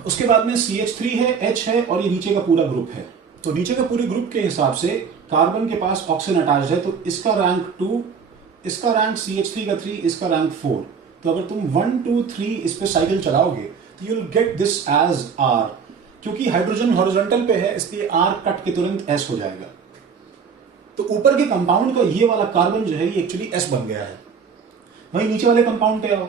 उसके बाद में CH3 है, H है और ये नीचे का पूरा ग्रुप है। तो नीचे का पूरे ग्रुप के हिसाब से कार्बन के पास ऑक्सीजन अटैच्ड है, तो इसका रैंक 2, इसका रैंक CH3 का 3, इसका रैंक 4। तो अगर तुम 1 2 3 इस पे साइकिल चलाओगे तो you will get this as R, क्योंकि हाइड्रोजन हॉरिजॉन्टल पे है इसलिए R कट के तुरंत S हो जाएगा। तो ऊपर के कंपाउंड का ये वाला कार्बन जो है ये एक्चुअली S बन गया है। वहीं नीचे वाले कंपाउंड पे आओ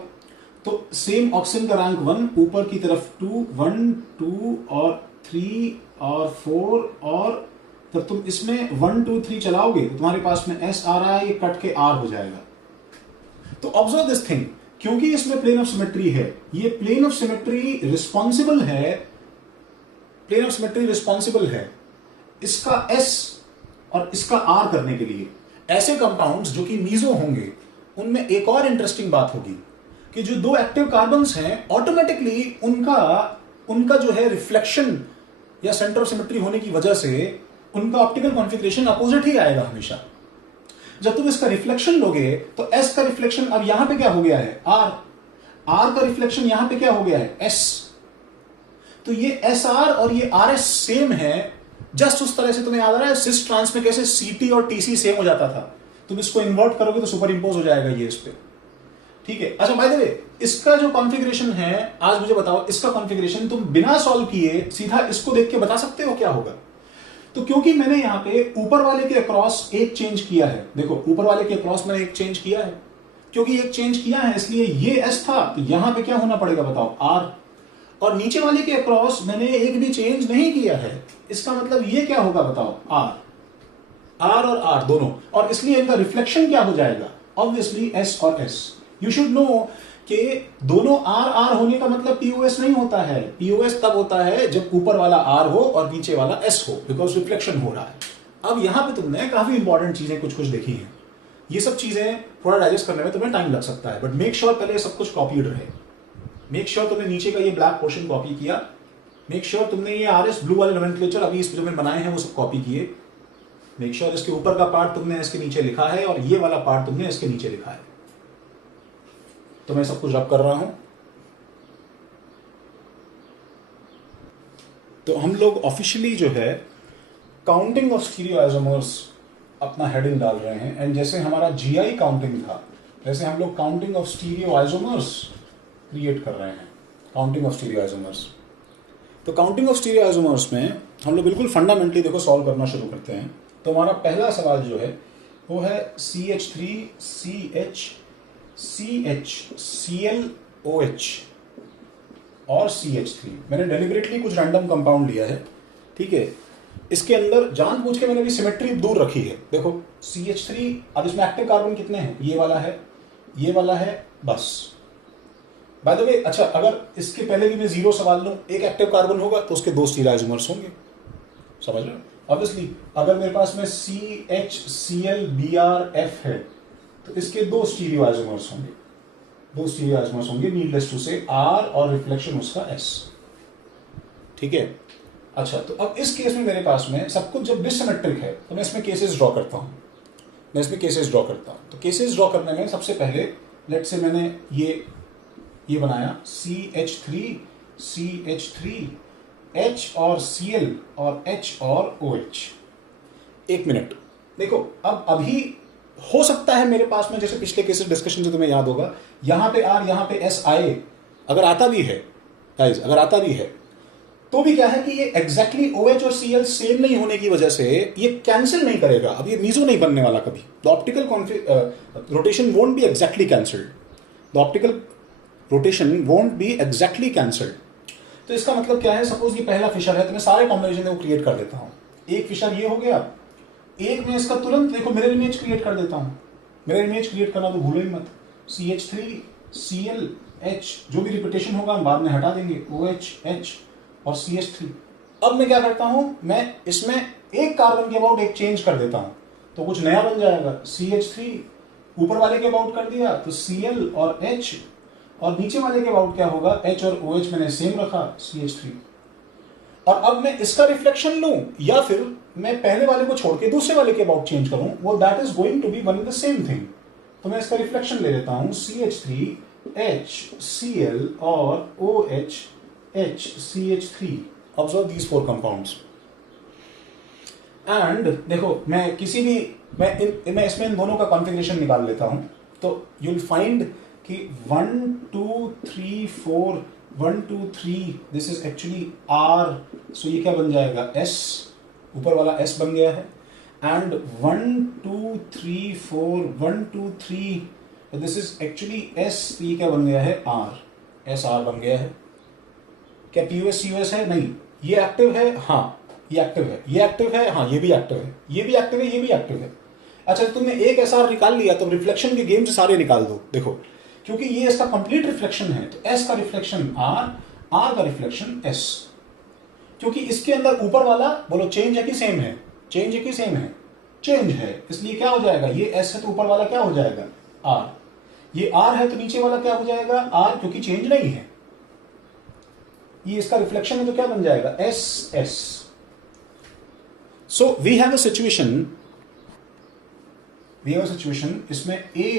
तो सेम ऑक्सीजन का रैंक 1, ऊपर की तरफ 2, 1 2 और 3 और 4, और जब तुम इसमें 1 2 3 चलाओगे तो तुम्हारे पास में S आ रहा है, ये कट के R हो जाएगा। तो ऑब्जर्व दिस थिंग, क्योंकि इसमें प्लेन ऑफ सिमेट्री है, ये प्लेन ऑफ सिमेट्री रिस्पॉन्सिबल है, प्लेन ऑफ सिमेट्री रिस्पॉन्सिबल है इसका S और इसका R करने के लिए। ऐसे कंपाउंड्स जो कि मीजो होंगे उनमें एक और इंटरेस्टिंग बात होगी कि जो दो एक्टिव कार्बन्स हैं ऑटोमेटिकली उनका जो है रिफ्लेक्शन या सेंटर ऑफ सिमेट्री होने की वजह से उनका ऑप्टिकल कॉन्फ़िगरेशन अपोजिट ही आएगा हमेशा। जब तुम इसका रिफ्लेक्शन लोगे तो S का रिफ्लेक्शन अब यहां पे क्या हो गया है, R का रिफ्लेक्शन यहां पे क्या हो गया है, S। तो ये SR और ये RS सेम है, जस्ट उस तरह से तुम्हें याद आ रहा है सिस ट्रांस में कैसे CT और TC सेम हो जाता था, तुम इसको इन्वर्ट करोगे तो सुपर इंपोज हो जाएगा ये इस पे। ठीक है, अच्छा बाय द वे इसका जो कॉन्फ़िगरेशन है, आज मुझे बताओ इसका कॉन्फ़िगरेशन तुम बिना सॉल्व किए सीधा इसको देख के बता सकते हो क्या होगा? तो क्योंकि मैंने यहां पे ऊपर वाले के अक्रॉस एक चेंज किया है, देखो ऊपर वाले के अक्रॉस मैंने एक चेंज किया है, क्योंकि एक चेंज किया है इसलिए ये S था, तो यहां पे क्या होना पड़ेगा बताओ, R। और नीचे वाले के अक्रॉस मैंने एक भी चेंज नहीं किया है, इसका मतलब ये क्या होगा बताओ, R और R दोनों, और इसलिए इनका रिफ्लेक्शन क्या हो जाएगा, ऑब्वियसली S और S। यू शुड नो कि दोनों R होने का मतलब POS नहीं होता है, POS तब होता है जब ऊपर वाला R हो और नीचे वाला S हो, बिकॉज रिफ्लेक्शन हो रहा है। अब यहां पे तुमने काफी इंपॉर्टेंट चीजें कुछ देखी हैं, ये सब चीजें थोड़ा डाइजेस्ट करने में तुम्हें टाइम लग सकता है, बट मेक श्योर पहले सब कुछ कॉपीड रहे। मेक श्योर तुमने नीचे का ये ब्लैक पोर्शन कॉपी किया, मेक श्योर तुमने ये RS ब्लू वाले नोमेनक्लेचर अभी इस जो में बनाए हैं वो सब कॉपी किए, मेक श्योर इसके ऊपर का पार्ट तुमने इसके नीचे लिखा है और ये वाला पार्ट तुमने इसके नीचे लिखा है। तो मैं सब कुछ रब कर रहा हूं। तो हम लोग ऑफिशियली जो है काउंटिंग ऑफ स्टीरियो आइसोमर्स अपना हेडिंग डाल रहे हैं, एंड जैसे हमारा GI काउंटिंग था वैसे हम लोग counting of stereo isomers create कर रहे हैं, काउंटिंग ऑफ स्टीरियो आइसोमर्स। तो काउंटिंग ऑफ स्टीरियो आइसोमर्स में हम लोग बिल्कुल फंडामेंटली देखो सॉल्व करना शुरू करते हैं। तो हमारा पहला सवाल जो है वो है CH3 CH CH Cl OH और CH3। मैंने डेलिबरेटली कुछ रैंडम कंपाउंड लिया है, ठीक है, इसके अंदर जानबूझ के मैंने भी सिमेट्री दूर रखी है। देखो CH3, अब इसमें एक्टिव कार्बन कितने हैं, ये वाला है, ये वाला है, बस। बाय द वे अच्छा, अगर इसके पहले भी मैं 0 सवाल लूं, एक एक्टिव कार्बन होगा तो उसके 2 स्टीरियो आइसोमर्स होंगे, समझ रहे हो? ऑब्वियसली अगर मेरे पास में CH Cl Br F है तो इसके 2 स्टीरियो आइसोमर्स होंगे, 2 स्टीरियो आइसोमर्स होंगे, नीडलेस टू से R और रिफ्लेक्शन उसका S। ठीक है, अच्छा तो अब इस केस में मेरे पास में सब कुछ जब डिससिमेट्रिक है तो मैं इसमें केसेस ड्रॉ करता हूं, मैं इसमें केसेस ड्रॉ करता हूं। तो केसेस ड्रॉ करने में सबसे पहले लेट से मैंने ये बनाया CH3 H और Cl और H और OH। एक मिनट, देखो अब अभी हो सकता है मेरे पास में जैसे पिछले केसेस डिस्कशन से तुम्हें याद होगा, यहां पे R यहां पे S आए, अगर आता भी है गाइस, अगर आता भी है तो भी क्या है कि ये एग्जैक्टली OH और Cl सेम नहीं होने की वजह से ये कैंसिल नहीं करेगा, अब ये मीजो नहीं बनने वाला कभी। The optical rotation won't be exactly cancelled, the optical rotation won't be exactly cancelled. तो इसका मतलब क्या है, सपोज ये पहला फिशर है तो मैं सारे कॉम्बिनेशन को क्रिएट कर देता हूं। एक फिशर ये हो गया, एक में इसका तुरंत देखो मिरर इमेज क्रिएट कर देता हूं। मिरर इमेज क्रिएट करना तो भूलो ही मत, CH3 Cl H, जो भी रिपीटेशन होगा हम बाद में हटा देंगे, OH H और CH3। अब मैं क्या करता हूं, मैं इसमें एक कार्बन के अबाउट एक चेंज कर देता हूं तो कुछ नया बन जाएगा, CH3। ऊपर वाले के अबाउट कर दिया तो Cl और H, और नीचे वाले के अबाउट क्या होगा, H और OH मैंने सेम रखा, CH3। और अब मैं इसका रिफ्लेक्शन लूं या फिर मैं पहले वाले को छोड़ के दूसरे वाले के अबाउट चेंज करूं, वो that is going to be one the same thing. तो मैं इसका रिफ्लेक्शन ले लेता हूं, CH3 H Cl और OH H CH3। Observe these 4 compounds. And देखो मैं किसी भी मैं इसमें इन दोनों का कॉन्फ़िगरेशन निकाल लेता हूं, तो यू विल फाइंड कि 1 2 3 4 1 2 3 दिस इज एक्चुअली R। सो ये क्या बन जाएगा, S, ऊपर वाला S बन गया है। And 1 2 3 4 1 2 3 this is actually S, तो ये क्या बन गया है, R, SR बन गया है। क्या POS COS है, नहीं। ये एक्टिव है, हाँ ये एक्टिव है, ये एक्टिव है, हाँ ये भी एक्टिव है, ये भी एक्टिव है, ये भी एक्टिव है। अच्छा तुमने एक SR निकाल लिया तो रिफ्लेक्शन के गेम से सारे निकाल दो। देखो क्योंकि ये इसका कंप्लीट रिफ्लेक्शन है, तो S का रिफ्लेक्शन R, R का रिफ्लेक्शन S। क्योंकि इसके अंदर ऊपर वाला बोलो चेंज है कि सेम है, चेंज है कि सेम है, चेंज है, इसलिए क्या हो जाएगा, ये S है तो ऊपर वाला क्या हो जाएगा, R। ये R है तो नीचे वाला क्या हो जाएगा, R, क्योंकि चेंज नहीं है। ये इसका रिफ्लेक्शन है तो क्या बन जाएगा, S S। So we have a situation इसमें A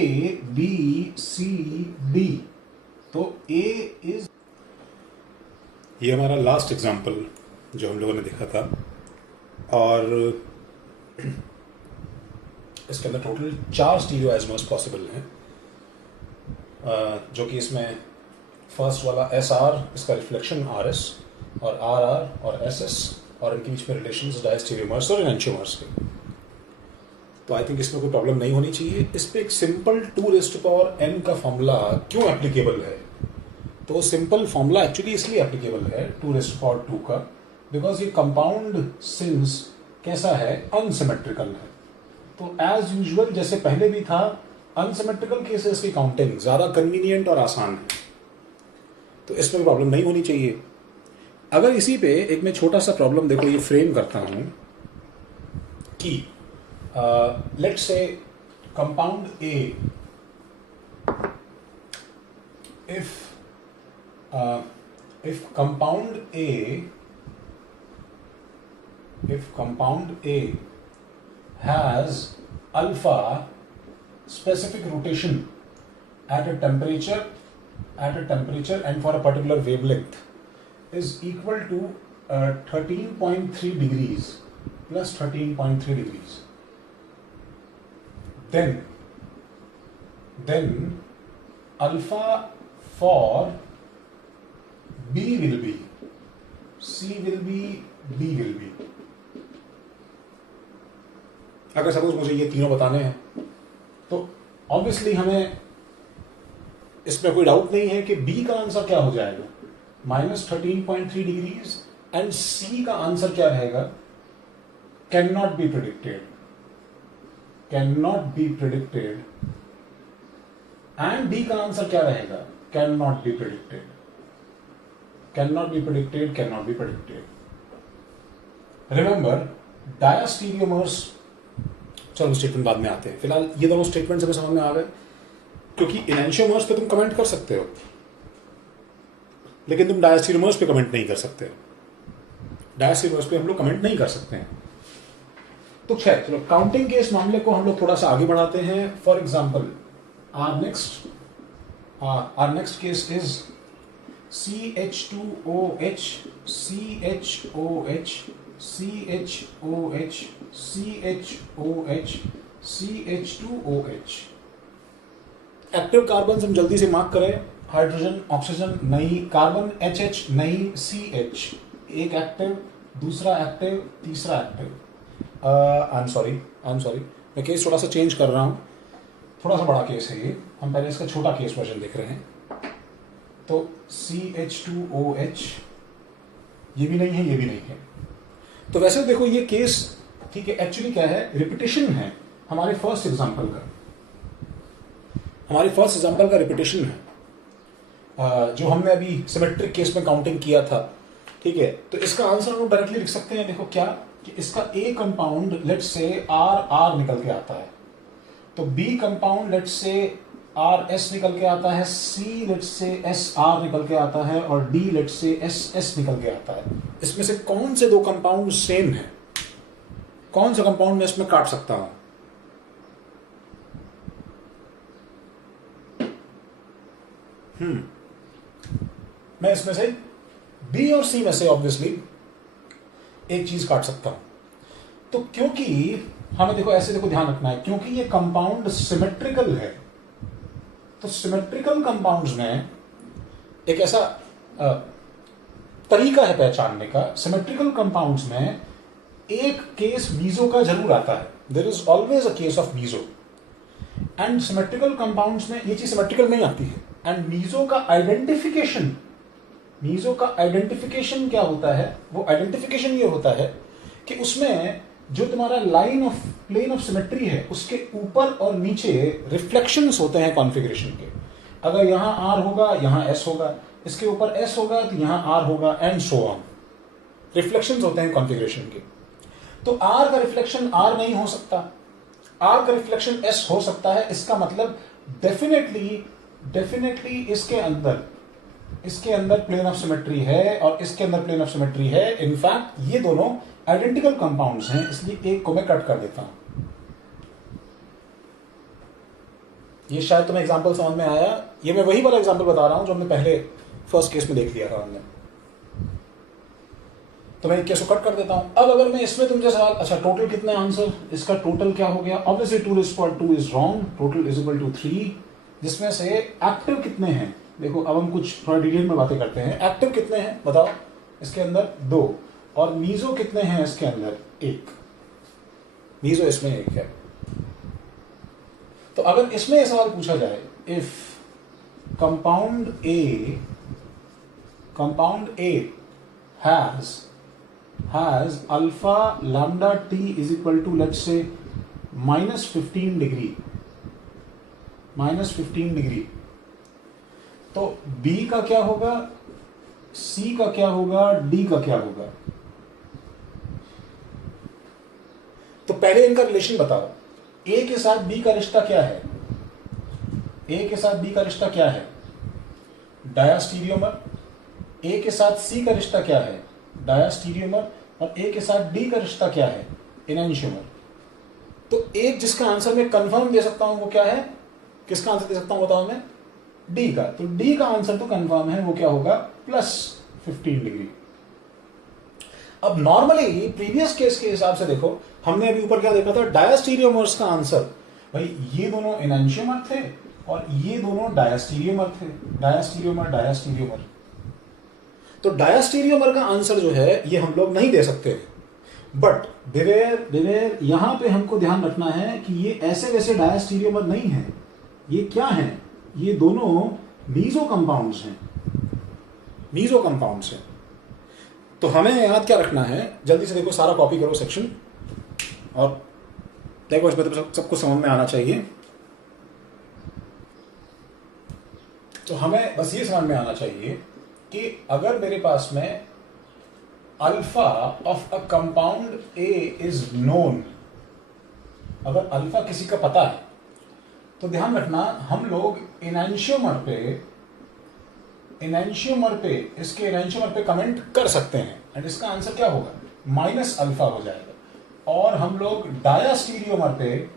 B C D, तो A is, ये हमारा लास्ट एग्जाम्पल जो हम लोगों ने देखा था, और इसके अंदर टोटल 4 स्टीरियो आइसोमर्स पॉसिबल हैं, जो कि इसमें फर्स्ट वाला SR, इसका रिफ्लेक्शन RS, और RR और SS, और इनके बीच में रिलेशंस डायस्टीरियोमर्स और एनेंटियोमर्स के। तो आई थिंक इसमें कोई प्रॉब्लम नहीं होनी चाहिए। इस पे एक सिंपल 2n का फॉर्मूला क्यों एप्लीकेबल है, तो सिंपल फॉर्मूला एक्चुअली इसलिए एप्लीकेबल है 2 का, बिकॉज ये कंपाउंड सिंस कैसा है, अनसिमेट्रिकल है। तो एज यूजुअल जैसे पहले भी था, अनसिमेट्रिकल केसेस की काउंटिंग ज़्यादा कन्वीनियंट और आसान है, तो इसमें प्रॉब्लम नहीं होनी चाहिए। अगर इसी पे एक मैं छोटा सा प्रॉब्लम देखो ये फ्रेम करता हूं कि let's say compound A, if compound A has alpha specific rotation at a temperature and for a particular wavelength is equal to 13.3 degrees plus 13.3 degrees, then alpha for B will be, C will be, D will be। अगर suppose मुझे ये तीनों बताने हैं तो obviously हमें इसमें कोई डाउट नहीं है कि B का आंसर क्या हो जाएगा, -13.3 डिग्रीज, एंड C का आंसर क्या रहेगा, can not be predicted, and D का आंसर क्या रहेगा, can not be predicted. Remember diastereomers, चलो स्टेटमेंट बाद में आते हैं, फिलहाल ये दोनों स्टेटमेंट हमें समझ में आ गए, क्योंकि एनेंटियोमर्स पे तुम कमेंट कर सकते हो लेकिन तुम डायस्टीरियोमर्स पे कमेंट नहीं कर सकते, डायस्टीरियोमर्स पे हम लोग कमेंट नहीं कर सकते हैं। तो खैर चलो काउंटिंग के इस मामले को हम लोग थोड़ा सा आगे बढ़ाते हैं। For example our next case is CH2OH CHOH CHOH CHOH CH2OH। Active carbon हम जल्दी से मार्क करें, हाइड्रोजन ऑक्सीजन नहीं, कार्बन HH नहीं, CH एक एक्टिव, दूसरा एक्टिव, तीसरा एक्टिव। आई एम सॉरी मैं केस थोड़ा सा चेंज कर रहा हूँ, थोड़ा सा बड़ा केस है ये, हम पहले इसका छोटा केस वर्जन देख रहे हैं। तो CH2OH ये भी नहीं है, ये भी नहीं है। तो वैसे देखो ये केस ठीक है, एक्चुअली क्या है, रिपीटेशन है हमारे फर्स्ट एग्जांपल का रिपीटेशन है जो हमने अभी सिमेट्रिक केस में काउंटिंग किया था। ठीक है, तो इसका आंसर हम डायरेक्टली लिख सकते हैं। देखो क्या, कि इसका A compound let's say R R निकल के आता है, तो B compound let's say R S निकल के आता है, C let's say S R निकल के आता है, और D let's say S S निकल के आता है। इसमें से कौन से दो कंपाउंड सेम है, कौन सा कंपाउंड मैं इसमें काट सकता हूं? मैं इसमें से बी और सी में से ऑब्वियसली एक चीज काट सकता हूं। तो क्योंकि हमें देखो ऐसे देखो ध्यान रखना है, क्योंकि ये कंपाउंड सिमेट्रिकल है, तो सिमेट्रिकल कंपाउंड्स में एक ऐसा तरीका है पहचानने का। सिमेट्रिकल कंपाउंड्स में एक केस मीजो का जरूर आता है, there is always a case of meso, and symmetrical compounds में ये चीज सिमेट्रिकल नहीं आती है। एंड मीजो का आइडेंटिफिकेशन क्या होता है? वो आइडेंटिफिकेशन ये होता है कि उसमें जो तुम्हारा line of plane of symmetry है उसके ऊपर और नीचे रिफ्लेक्शंस होते हैं कॉन्फ़िगरेशन के। अगर यहां आर होगा यहां एस होगा, इसके ऊपर एस होगा तो यहां आर होगा, एंड सो ऑन। रिफ्लेक्शंस होते हैं कॉन्फ़िगरेशन के। तो आर का रिफ्लेक्शन आर नहीं हो सकता, आर का रिफ्लेक्शन एस हो सकता है। इसका मतलब डेफिनेटली इसके अंदर प्लेन ऑफ सिमेट्री है और इसके अंदर प्लेन ऑफ सिमेट्री है। इनफैक्ट ये दोनों आइडेंटिकल कंपाउंड्स हैं, इसलिए एक को मैं कट कर देता हूं। ये शायद तुम्हें एग्जांपल समझ में आया। ये मैं वही वाला एग्जांपल बता रहा हूं जो हमने पहले फर्स्ट केस में देख लिया था हमने। तो मैं एक केस को कट कर देता हूं। अब अगर मैं इसमें तुमसे सवाल, अच्छा टोटल कितने आंसर, इसका टोटल क्या हो गया? Obviously 2 is wrong, total is equal to 3, जिसमें से एक्टिव कितने हैं? देखो अब हम कुछ थोड़ा डिटेल में बातें करते हैं। एक्टिव कितने हैं बताओ? इसके अंदर 2, और मीजो कितने हैं इसके अंदर? 1। मीजो इसमें 1 है। तो अगर इसमें सवाल पूछा जाए, if compound A has alpha lambda T is equal to let's say -15 degree, तो बी का क्या होगा, सी का क्या होगा, डी का क्या होगा? तो पहले इनका रिलेशन बताओ। ए के साथ बी का रिश्ता क्या है? डायास्टीरियोमर। ए के साथ सी का रिश्ता क्या है? डायास्टीरियोमर। और ए के साथ डी का रिश्ता क्या है? एनेंशियोमर। तो एक जिसका आंसर मैं कंफर्म दे सकता हूं वो क्या है? किसका आंसर दे सकता हूं बताओ मैं? डी का। तो डी का आंसर तो कंफर्म है, वो क्या होगा? +15 डिग्री। अब नॉर्मली प्रीवियस केस के हिसाब से देखो, हमने अभी ऊपर क्या देखा था? डायास्टीरियोमर्स का आंसर, भाई ये दोनों एनेंशियोमर थे और ये दोनों डायास्टीरियोमर थे। डायास्टीरियोमर। तो डायास्टीरियोमर का आंसर जो है ये हम लोग नहीं दे सकते। बट बिवेयर, यहां पे हमको ध्यान रखना है कि ये ऐसे वैसे डायास्टीरियोमर नहीं है। ये क्या है? ये दोनों मीजो कंपाउंड्स हैं। तो हमें याद क्या रखना है? जल्दी से देखो, सारा कॉपी करो सेक्शन, और देखो इसमें तो सबको समझ में आना चाहिए। तो हमें बस ये समझ में आना चाहिए कि अगर मेरे पास में alpha of a compound A is known, अगर अल्फा किसी का पता है, तो ध्यान रखना हम लोग एनेंशियोमर पे इसके एनेंशियोमर पे कमेंट कर सकते हैं, एंड इसका आंसर क्या होगा? -अल्फा हो जाएगा। और हम लोग डायास्टीरियोमर पे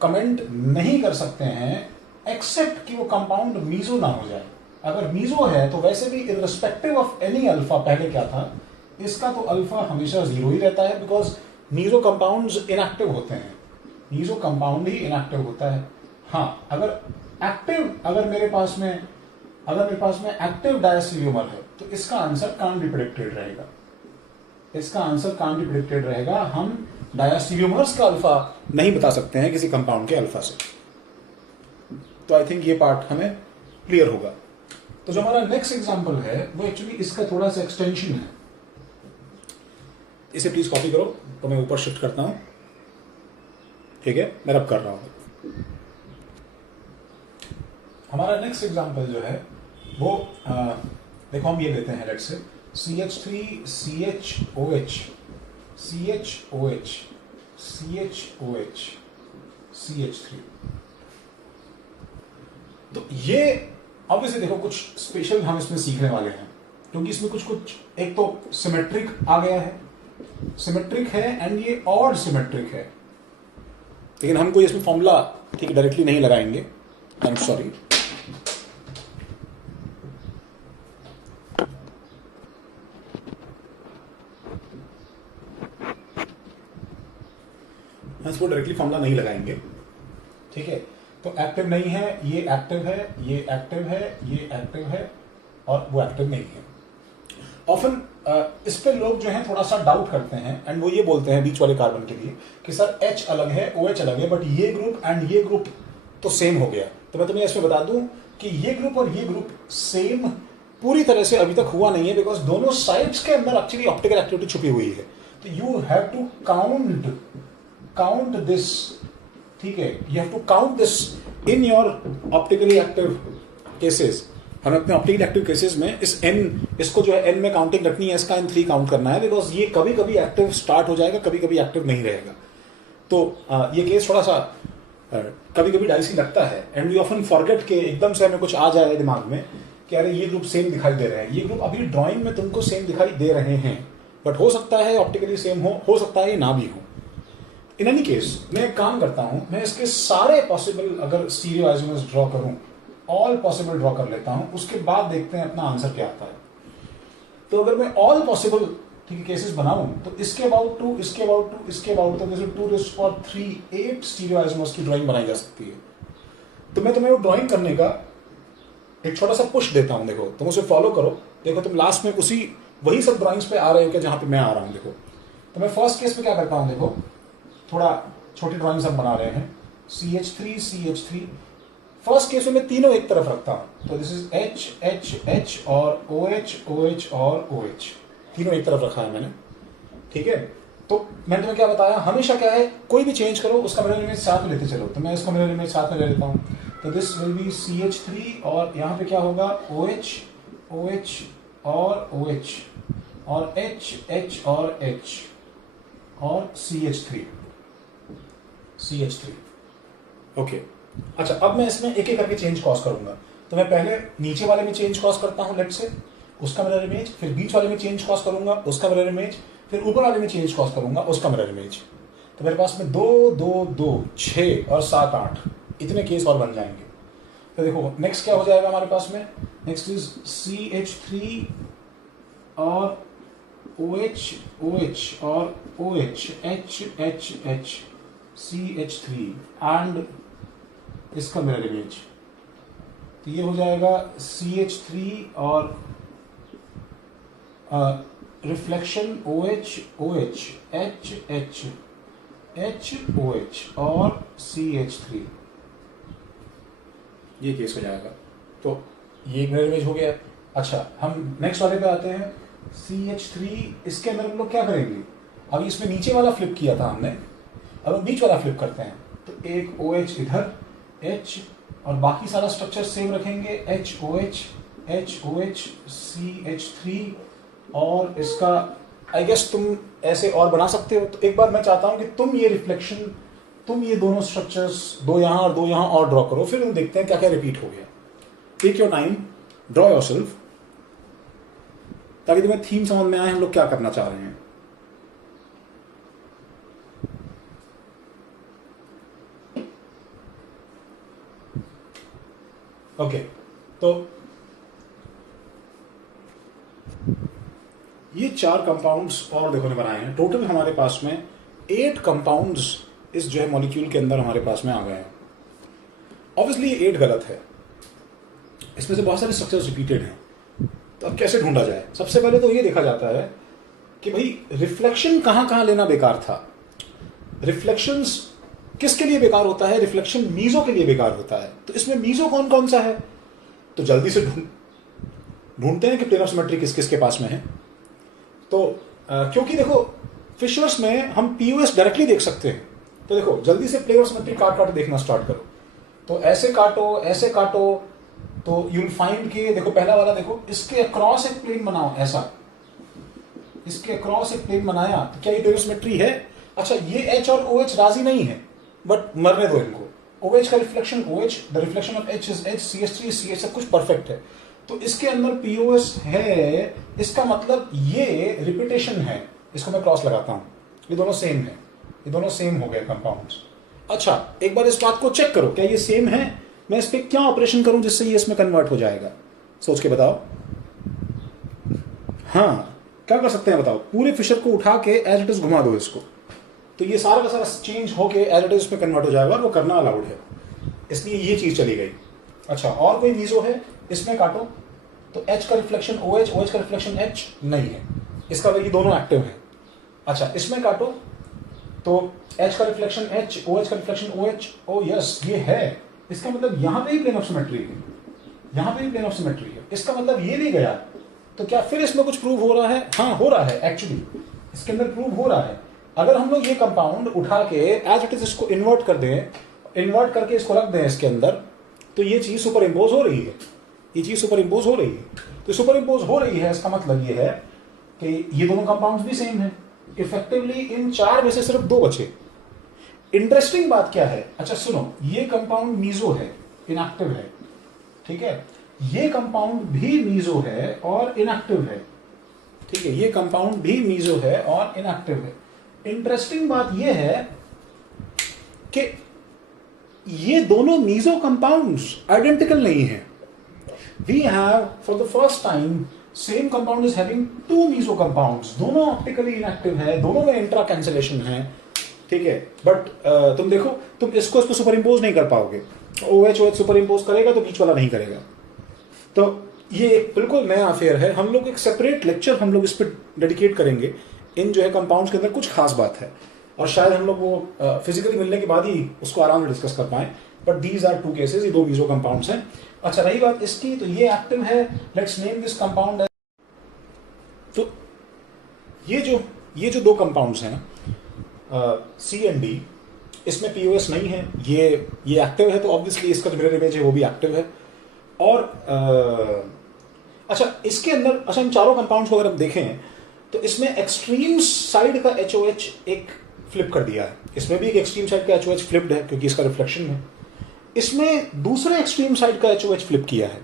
कमेंट नहीं कर सकते हैं एक्सेप्ट कि वो कंपाउंड मीजो ना हो जाए। अगर मीजो है तो वैसे भी इररिस्पेक्टिव ऑफ एनी अल्फा, पहले क्या था, इसका तो अल्फा हमेशा 0 ही रहता है, बिकॉज मीजो कंपाउंड्स इनएक्टिव होते हैं। मीजो कंपाउंड ही इनएक्टिव होता है। हाँ, अगर मेरे पास में एक्टिव डायस्टीरियोमर है तो इसका आंसर कांट बी प्रेडिक्टेड रहेगा। हम डायस्टीरियोमर्स का अल्फा नहीं बता सकते हैं किसी कंपाउंड के अल्फा से। तो आई थिंक ये पार्ट हमें क्लियर होगा। तो जो हमारा नेक्स्ट एग्जांपल है वो एक्चुअली इसका थोड़ा सा एक्सटेंशन है। इसे प्लीज कॉपी करो, तो मैं ऊपर शिफ्ट करता हूं। ठीक है, मैं रब कर रहा हूं। हमारा नेक्स्ट एग्जांपल जो है वो देखो हम ये लेते हैं, let's say CH3CHOH CHOH, CHOH, CH3। तो ये ऑब्वियसली देखो कुछ स्पेशल हम इसमें सीखने वाले हैं, क्योंकि इसमें कुछ एक तो सिमेट्रिक आ गया है, सिमेट्रिक है एंड ये ऑड सिमेट्रिक है, लेकिन हम कोई इसमें फॉर्मूला ठीक डायरेक्टली नहीं लगाएंगे, आई एम सॉरी। इसको डायरेक्टली फॉर्मूला नहीं लगाएंगे, ठीक है। तो एक्टिव नहीं है, ये एक्टिव है, ये एक्टिव है, ये एक्टिव है और वो एक्टिव नहीं है। ऑफन इस पे लोग जो है थोड़ा सा डाउट करते हैं एंड वो ये बोलते हैं बीच वाले कार्बन के लिए कि सर H अलग है, OH अलग है, बट ये ग्रुप एंड ये ग्रुप तो सेम हो गया। तो मैं तुम्हें इसमें बता दूं कि ये ग्रुप और ये ग्रुप सेम पूरी तरह से अभी तक हुआ नहीं है, बिकॉज दोनों साइड्स के अंदर एक्चुअली ऑप्टिकल एक्टिविटी छुपी हुई है। तो you have to count this, ठीक है, you have to count this in your optically active cases. हमें अपने ऑप्टिकली एक्टिव केसेस में इसको जो है n में काउंटिंग रखनी है, इसका n3 काउंट करना है, बिकॉज ये कभी कभी एक्टिव स्टार्ट हो जाएगा, कभी कभी एक्टिव नहीं रहेगा। तो ये केस थोड़ा सा कभी कभी डाइसी लगता है एंड वी ऑफन फॉरगेट के एकदम से हमें कुछ आ जाए दिमाग में कि अरे ये ग्रुप सेम दिखाई दे रहे हैं, ये ग्रुप अभी ड्राइंग में तुमको सेम दिखाई दे रहे हैं, बट हो सकता है ऑप्टिकली सेम हो सकता है ना भी हो। इन एनी केस मैं एक काम करता हूं, मैं इसके सारे पॉसिबल अगर स्टीरियो आइसोमर्स ड्रॉ करूं, ऑल पॉसिबल ड्रॉ कर लेता हूं, उसके बाद देखते हैं अपना आंसर क्या आता है। तो अगर मैं ऑल पॉसिबल ठीक है केसेस बनाऊं तो इसके अबाउट टू, इसके अबाउट टू, इसके अबाउट टू, जैसे 2⁻3 8 स्टीरियो आइसोमर्स की ड्राइंग बनाई जा सकती है। तो मैं तुम्हें वो ड्राइंग करने का एक छोटा सा पुश देता हूं, देखो तुम उसे फॉलो करो, देखो तुम लास्ट में वही सब ड्राइंग्स पे आ रहे हो क्या जहां पे मैं आ रहा हूं। देखो तो मैं फर्स्ट केस में क्या करता हूं, देखो थोड़ा छोटी ड्राइंग्स हम बना रहे हैं, CH3 CH3। फर्स्ट केस में मैं तीनों एक तरफ रखता हूं, तो this is H H H और OH OH और OH, तीनों एक तरफ रखा है मैंने, ठीक है। तो मैंने तुम्हें क्या बताया, हमेशा क्या है कोई भी चेंज करो उसका मिरर इमेज साथ में लेते चलो, तो मैं इसका मिरर इमेज साथ में ले लेता हूं। तो दिस विल बी CH3 और यहाँ पे क्या होगा OH OH और OH और H H और H और CH3 ओके। अच्छा अब मैं इसमें एक एक करके चेंज कॉज करूंगा। तो मैं पहले नीचे वाले में चेंज कॉज करता हूं लेफ्ट से, उसका मिरर इमेज, फिर बीच वाले में चेंज कॉज करूंगा, उसका मिरर इमेज, फिर ऊपर वाले में चेंज कॉज करूंगा, उसका मिरर इमेज। तो मेरे पास में 2 2 2 6 और 7 8 इतने केस और बन जाएंगे। तो देखो नेक्स्ट क्या हो जाएगा हमारे पास में, नेक्स्ट इज CH3 और OH OH और OH H H H CH3 and इसका मिरर इमेज। तो ये हो जाएगा CH3 और reflection OH OH H H H OH और CH3, ये केस हो जाएगा। तो ये मिरर इमेज हो गया। अच्छा हम नेक्स्ट वाले पे आते हैं, CH3, इसके अंदर हम लोग क्या करेंगे, अभी इसमें नीचे वाला फ्लिप किया था हमने, अब हम बीच वाला फ्लिप करते हैं। तो एक OH इधर H और बाकी सारा स्ट्रक्चर सेम रखेंगे, HOH HOH CH3 और इसका आई गेस तुम ऐसे और बना सकते हो। तो एक बार मैं चाहता हूं कि तुम ये रिफ्लेक्शन, तुम ये दोनों स्ट्रक्चर्स, 2 यहां और 2 यहां और ड्रॉ करो, फिर हम देखते हैं क्या क्या रिपीट हो गया। Take your time, draw yourself, ताकि तुम्हें थीम समझ में आए हम लोग क्या करना चाह रहे हैं। ओके तो ये 4 कंपाउंड्स और देखो ने बनाए हैं। टोटल हमारे पास में 8 कंपाउंड्स इस जो है मॉलिक्यूल के अंदर हमारे पास में आ गए हैं। ऑब्वियसली ये 8 गलत है, इसमें से बहुत सारे स्ट्रक्चर्स रिपीटेड हैं। तो अब कैसे ढूंढा जाए, सबसे पहले तो ये देखा जाता है कि भाई रिफ्लेक्शन कहां कहां लेना बेकार था। रिफ्लेक्शंस किसके लिए बेकार होता है, रिफ्लेक्शन मीजो के लिए बेकार होता है। तो इसमें मीजो कौन कौन सा है, तो जल्दी से ढूंढते हैं कि प्लेन ऑफ सिमेट्री किस किस के पास में है। तो क्योंकि देखो फिशर्स में हम POS डायरेक्टली देख सकते हैं, तो देखो जल्दी से प्लेन ऑफ सिमेट्री काट काट देखना स्टार्ट करो। तो ऐसे काटो तो यू विल फाइंड कि देखो पहला वाला देखो, इसके अक्रॉस एक प्लेन बनाओ ऐसा, इसके अक्रॉस एक प्लेन बनाया, तो क्या ये टेलर सिमेट्री है? अच्छा, ये एच और ओ एच राजी नहीं है, बट मरने दो इनको। ओ एच का reflection O H, the reflection of H is H, C H three C H, सब कुछ परफेक्ट है। तो इसके अंदर पीओएस है, इसका मतलब ये रिपीटेशन है। इसको मैं क्रॉस लगाता हूं, ये दोनों सेम है, ये दोनों सेम हो गए कंपाउंड्स। अच्छा, एक बार इस बात को चेक करो, क्या ये सेम है? मैं इस पर क्या ऑपरेशन करूं जिससे ये इसमें कन्वर्ट हो जाएगा? सोच के बताओ। हाँ, क्या कर सकते हैं बताओ? पूरे फिशर को उठा के एज इट इज घुमा दो इसको, तो ये सारा का सारा चेंज होके एज इट इज में कन्वर्ट हो जाएगा, और वो करना अलाउड है, इसलिए ये चीज चली गई। अच्छा, और कोई मीजो है? इसमें काटो तो एच का reflection O H, O H का रिफ्लेक्शन एच नहीं है, इसका ये दोनों एक्टिव है। अच्छा, इसमें काटो तो एच का रिफ्लेक्शन एच, ओ एच का reflection O H, oh yes ये है। इसका मतलब यहां पे ही प्लेन ऑफ सिमेट्री है, यहां पे ही प्लेन ऑफ सिमेट्री है। इसका मतलब ये नहीं गया, तो क्या फिर इसमें कुछ प्रूव हो रहा है? हाँ, हो रहा है, एक्चुअली इसके अंदर प्रूव हो रहा है। अगर हम लोग ये कंपाउंड उठा के एज इट इज इसको इन्वर्ट कर दें, इन्वर्ट करके इसको रख दें इसके अंदर, तो ये चीज सुपर इम्पोज हो रही है, ये चीज सुपर इम्पोज हो रही है। तो सुपर इम्पोज हो रही है, इसका मतलब ये है कि ये दोनों कंपाउंड्स भी सेम है। इफेक्टिवली इन 4 में से सिर्फ 2 बचे। इंटरेस्टिंग बात क्या है? अच्छा सुनो, ये कंपाउंड मीजो है, इनएक्टिव है, ठीक है। ये कंपाउंड भी मीजो है और इनएक्टिव है, ठीक है। ये कंपाउंड भी मीजो है और इनएक्टिव है। इंटरेस्टिंग बात यह है कि ये दोनों मीजो कंपाउंड्स आइडेंटिकल नहीं है। We have for the first time same compound is having 2 meso compounds, दोनों ऑप्टिकली इनएक्टिव है, दोनों में इंट्रा कैंसिलेशन है, ठीक है। बट तुम देखो, तुम इसको इस पर सुपर इम्पोज नहीं कर पाओगे। ओ एच सुपर इम्पोज करेगा तो बीच वाला नहीं करेगा। तो ये एक बिल्कुल नया अफेयर है। हम लोग एक सेपरेट लेक्चर हम लोग इस पर डेडिकेट करेंगे। इन जो है कंपाउंड्स के अंदर कुछ खास बात है, और शायद हम लोग वो फिजिकली मिलने के बाद ही उसको आराम से डिस्कस कर पाए। बट दीज आर 2 केसेस, ये 2 मीजो कंपाउंड्स हैं। अच्छा, रही बात इसकी, तो ये एक्टिव है, लेट्स नेम दिस कंपाउंड। तो ये जो 2 कंपाउंड्स हैं सी एंड डी, इसमें पीओएस नहीं है, ये एक्टिव है, तो ऑब्वियसली इसका जो मिरर इमेज है वो भी एक्टिव है। और अच्छा, इसके अंदर, अच्छा इन चारों कंपाउंड्स को अगर हम देखें तो इसमें एक्सट्रीम साइड का एचओएच एक फ्लिप कर दिया है। इसमें भी एक एक्सट्रीम साइड का एचओएच फ्लिप्ड है क्योंकि इसका रिफ्लेक्शन है। इसमें दूसरे एक्सट्रीम साइड का एचओएच फ्लिप किया है,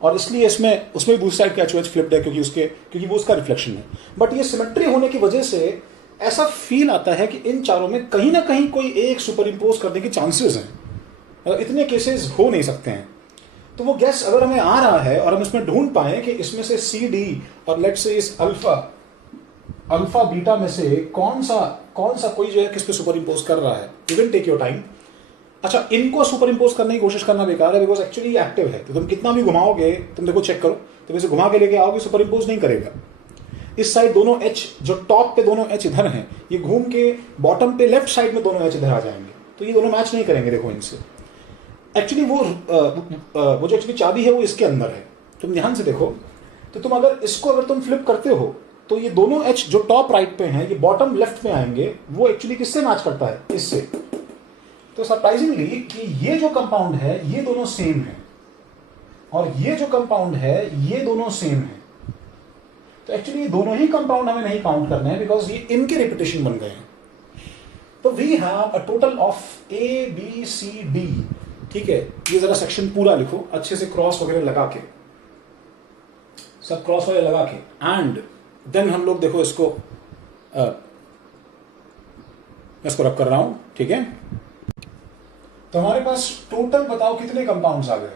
और इसलिए इसमें उसमें दूसरी साइड का एचओएच फ्लिप्ड है क्योंकि वो उसका रिफ्लेक्शन है। बट ये सिमेट्री होने की वजह से ऐसा फील आता है कि इन चारों में कहीं ना कहीं कोई एक सुपर इम्पोज करने के चांसेस हैं। इतने केसेस हो नहीं सकते हैं। तो वो गैस अगर हमें आ रहा है और हम इसमें ढूंढ पाए कि इसमें से सी डी और लेट्स से इस अल्फा बीटा में से कौन सा कोई जो है किस पे सुपर इम्पोज कर रहा है, you can take your time. अच्छा, इनको सुपर इम्पोज करने की कोशिश करना बेकार है, बिकॉज एक्चुअली एक्टिव है। तो तुम कितना भी घुमाओगे, तुम देखो चेक करो, तुम इसे घुमा के लेके आओगे, सुपर इम्पोज नहीं करेगा। इस साइड दोनों एच, जो टॉप पे दोनों एच इधर हैं, ये घूम के बॉटम पे लेफ्ट साइड में दोनों एच इधर आ जाएंगे, तो ये दोनों मैच नहीं करेंगे। देखो इनसे एक्चुअली वो जो एक्चुअली चाबी है वो इसके अंदर है। तुम ध्यान से देखो, तो तुम अगर तुम फ्लिप करते हो तो ये दोनों एच जो टॉप राइट पे हैं, ये बॉटम लेफ्ट में आएंगे। वो एक्चुअली किससे मैच करता है? इससे। तो सरप्राइजिंगली कि ये जो कंपाउंड है ये दोनों सेम है, और ये जो कंपाउंड है ये दोनों सेम है। तो एक्चुअली ये दोनों ही कंपाउंड हमें नहीं काउंट करने हैं, बिकॉज ये इनके रिपीटेशन बन गए हैं। तो we have a total of A B C D, ठीक है। ये जरा सेक्शन पूरा लिखो अच्छे से, क्रॉस वगैरह लगा के, सब क्रॉस वगैरह लगा के, एंड देन हम लोग देखो इसको रब कर रहा हूं, ठीक है। तो हमारे पास टोटल बताओ कितने कंपाउंड्स आ गए?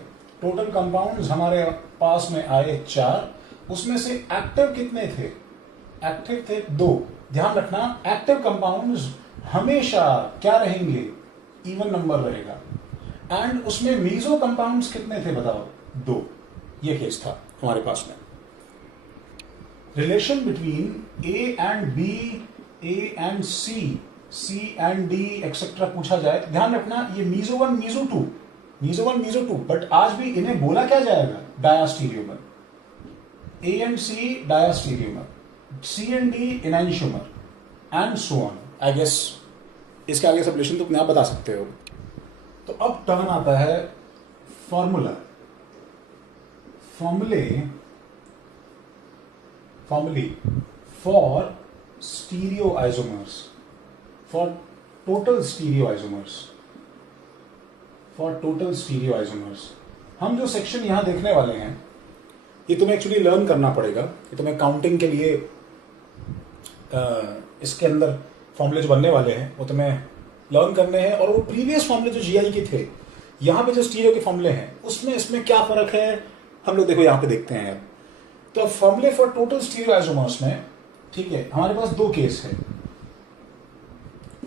टोटल कंपाउंड्स हमारे पास में आए 4। उसमें से एक्टिव कितने थे? एक्टिव थे 2। ध्यान रखना, एक्टिव कंपाउंड्स हमेशा क्या रहेंगे? इवन नंबर रहेगा। एंड उसमें मीजो कंपाउंड्स कितने थे बताओ? 2। ये केस था हमारे पास में। Relation between A and B, A and C, C and D etcetera पूछा जाए तो ध्यान रखना ये meso 1 meso 2, meso 1 meso 2, but आज भी इन्हें बोला क्या जाएगा? Diastereomer. A and C diastereomer, C and D enantiomer, and so on. I guess इसके आगे सब रिलेशन तो अपने आप बता सकते हो। तो अब टर्न आता है फॉर्मूले for stereoisomers, for total stereoisomers, हम जो सेक्शन यहां देखने वाले हैं ये तुम्हें एक्चुअली लर्न करना पड़ेगा। ये तुम्हें काउंटिंग के लिए इसके अंदर फॉर्मूले जो बनने वाले हैं वो तुम्हें लर्न करने हैं, और वो प्रीवियस फॉर्मूले जो जीआई के थे, यहाँ पे जो स्टीरियो के फॉर्मूले हैं उसमें इसमें क्या फर्क है हम लोग देखो यहाँ पे देखते हैं। तो फॉर्मूले फॉर टोटल स्टीरियोआइसोमर्स में, ठीक है, हमारे पास दो केस है,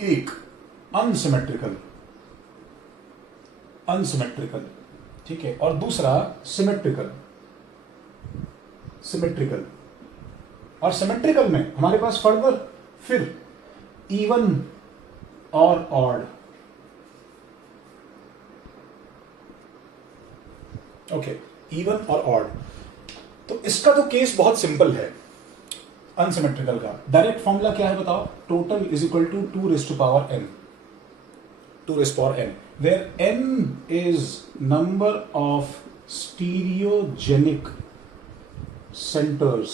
एक अनसिमेट्रिकल, ठीक है, और दूसरा सिमेट्रिकल। और सिमेट्रिकल में हमारे पास फर्दर फिर इवन और ऑड। ओके, इवन और ऑड। तो इसका तो केस बहुत सिंपल है अनसिमेट्रिकल का। डायरेक्ट फॉर्मूला क्या है बताओ? Total is equal to 2 raised to power n, where n is number of stereogenic centers।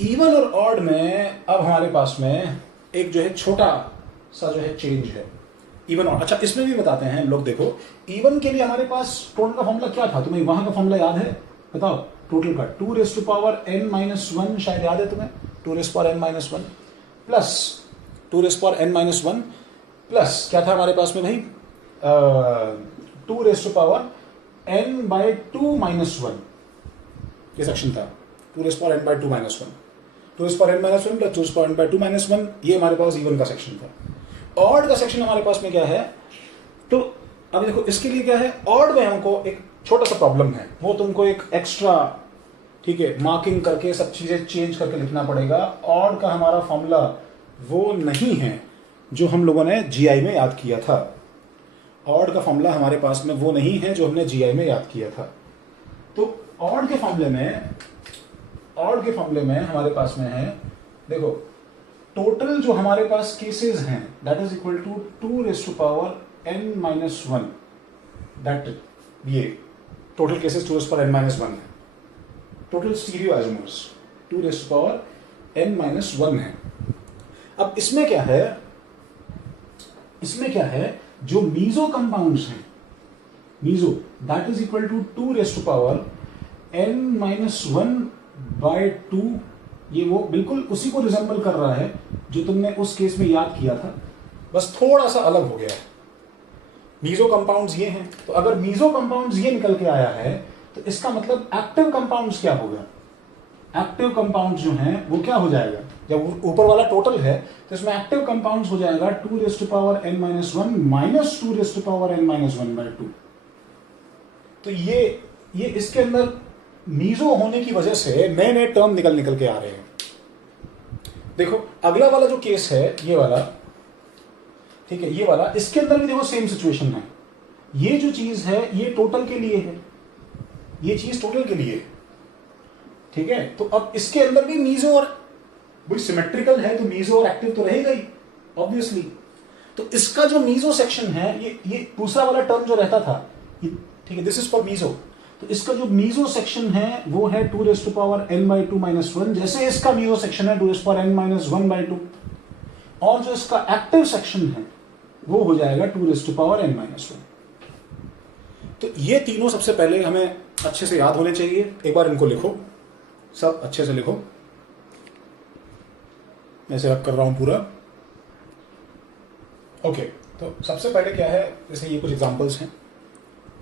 Even और ऑड में अब हमारे पास में एक जो है छोटा सा जो है चेंज है, इवन ऑड। अच्छा, इसमें भी बताते हैं लोग, देखो इवन के लिए हमारे पास टोटल का फॉर्मूला क्या था? तुम्हें वहां का फॉर्मूला याद है? बताओ। टोटल का 2 raised to power n minus 1, शायद याद है तुम्हें? 2 raised to power n minus 1 plus 2 raised to power n minus 1 plus क्या था हमारे पास में भाई? 2 raised to power n by 2 minus 1, ये सेक्शन था। 2 raised to power n by 2 minus 1, 2 raised to power n minus 1 plus 2 raised to power n by 2 minus 1, ये हमारे पास इवन का सेक्शन था। ऑड का सेक्शन हमारे पास में क्या है? तो अब देखो इसके लिए क्या है, ऑड में हमको एक छोटा सा प्रॉब्लम है, वो तुमको एक एक्स्ट्रा, ठीक है, मार्किंग करके सब चीजें चेंज करके लिखना पड़ेगा। ऑड का हमारा फॉर्मूला वो नहीं है जो हम लोगों ने जीआई में याद किया था। ऑड का फॉर्मूला हमारे पास में वो नहीं है जो हमने जीआई में याद किया था। तो ऑड के फॉर्मूले में हमारे पास में है, देखो टोटल जो हमारे पास केसेस हैं that is equal to 2 raised to power n minus 1, that ये total cases 2 raised to power n minus 1 है। Total stereoisomers 2 raised to power n minus 1 है। अब इसमें क्या है, जो मीजो कंपाउंड्स हैं, meso that is equal to 2 raised to power n minus 1 by 2, ये वो बिल्कुल उसी को रिजेंबल कर रहा है जो तुमने उस केस में याद किया था, बस थोड़ा सा अलग हो गया है। मीजो कंपाउंड्स ये हैं, तो अगर मीजो कंपाउंड्स ये निकल के आया है तो इसका मतलब एक्टिव कंपाउंड्स क्या होगा? एक्टिव कंपाउंड्स जो हैं वो क्या हो जाएगा? जब ऊपर वाला टोटल है तो इसमें एक्टिव कंपाउंड्स हो जाएगा 2 raised to power n minus 1 minus 2 raised to power n minus 1 by 2। तो ये इसके अंदर मीजो होने की वजह से नए नए टर्म निकल के आ रहे हैं। देखो अगला वाला जो केस है ये वाला, ठीक है, ये वाला, इसके अंदर भी देखो सेम सिचुएशन है। ये जो चीज है ये टोटल के लिए है, ये चीज टोटल के लिए है, ठीक है। तो अब इसके अंदर भी मीजो और भाई सिमेट्रिकल है तो मीजो और एक्टिव तो रहेगा ही ऑब्वियसली। तो इसका जो मीजो सेक्शन है, ये दूसरा वाला टर्म जो रहता था, ठीक है, दिस इज फॉर मीजो। तो इसका जो मीजो सेक्शन है वो है 2 raised to power n by 2 minus 1, जैसे इसका मीजो सेक्शन है 2 raised to power n minus 1 by 2, और जो इसका एक्टिव सेक्शन है वो हो जाएगा 2 raised to power n minus 1। तो ये तीनों सबसे पहले हमें अच्छे से याद होने चाहिए। एक बार इनको लिखो, सब अच्छे से लिखो, मैं इसे रब कर रहा हूं पूरा। ओके, तो सबसे पहले क्या है, जैसे ये कुछ एग्जांपल्स हैं,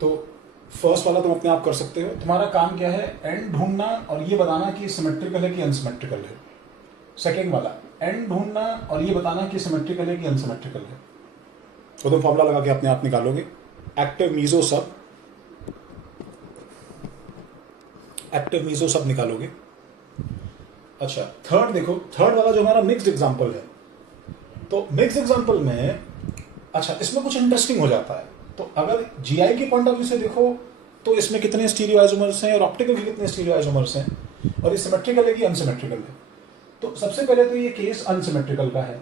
तो फर्स्ट वाला तुम अपने आप कर सकते हो। तुम्हारा काम क्या है, एंड ढूंढना और ये बताना कि सिमेट्रिकल है कि अनसिमेट्रिकल है। सेकेंड वाला एंड ढूंढना और ये बताना कि सिमेट्रिकल है कि अनसिमेट्रिकल है। तो तुम फॉर्मूला लगा के अपने आप निकालोगे, एक्टिव मीजो सब निकालोगे। अच्छा, थर्ड देखो, थर्ड वाला जो हमारा मिक्स्ड एग्जांपल है, तो मिक्स्ड एग्जांपल में अच्छा इसमें कुछ इंटरेस्टिंग हो जाता है। तो अगर जीआई के पॉइंट ऑफ व्यू से देखो तो इसमें कितने स्टीरियोआइसोमर्स हैं और ऑप्टिकल के कितने स्टीरियोआइसोमर्स हैं, और ये सिमेट्रिकल है कि अनसिमेट्रिकल है। तो सबसे पहले तो ये केस अनसिमेट्रिकल का है,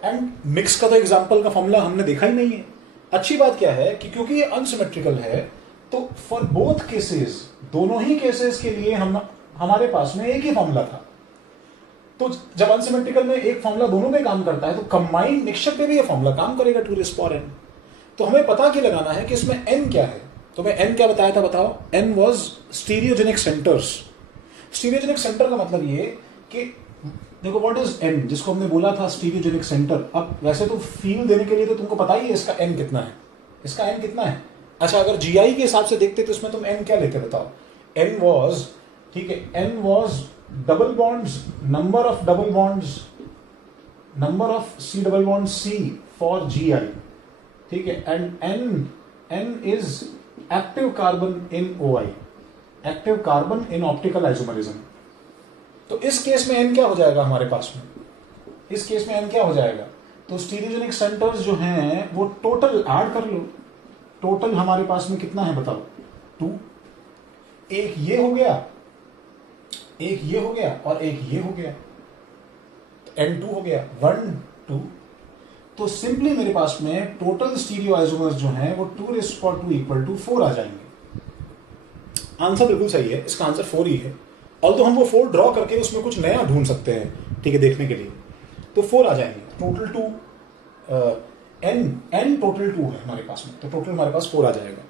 एंड मिक्स का तो एग्जांपल का फॉर्मूला हमने देखा ही नहीं है। अच्छी बात क्या है कि क्योंकि ये अनसिमेट्रिकल है तो फॉर बोथ केसेस, दोनों ही केसेस के लिए हमारे पास में एक ही फॉर्मूला था। तो जब अनसिमेट्रिकल में एक फॉर्मूला दोनों पे काम करता है तो कंबाइंड मिक्सचर पे भी ये फॉर्मूला काम करेगा 2n। तो हमें पता क्या लगाना है कि इसमें n क्या है। तो मैं n क्या बताया था, बताओ। n was stereogenic centres. Stereogenic centre का मतलब ये कि देखो व्हाट इज n, जिसको हमने बोला था स्टीरियोजेनिक सेंटर। अब वैसे तो फील देने के लिए तो तुमको पता ही है इसका n कितना है, इसका n कितना है। अच्छा, अगर GI के हिसाब से देखते तो इसमें तुम n क्या लेते बताओ। n वाज, ठीक है, n was double bonds, number of double bonds, number of C double bond C for GI, ठीक है। And n is active carbon in OI, active carbon in optical isomerism. तो इस case में n क्या हो जाएगा हमारे पास में, इस केस में n क्या हो जाएगा। तो स्टीरियोजेनिक सेंटर्स जो हैं वो टोटल ऐड कर लो। टोटल हमारे पास में कितना है बताओ, 2। एक ये हो गया, एक ये हो गया और एक ये हो गया, तो n2 हो गया, 1 2। तो सिंपली मेरे पास में टोटल स्टीरियो आइसोमर्स जो हैं वो 2⁴ इक्वल टू 4 आ जाएंगे। आंसर बिल्कुल सही है, इसका आंसर 4 ही है। ऑल्दो हम वो 4 ड्रॉ करके उसमें कुछ नया ढूंढ सकते हैं, ठीक है, देखने के लिए। तो 4 आ जाएंगे, टोटल 2, n टोटल 2 है हमारे पास में, तो टोटल हमारे पास 4 आ जाएगा।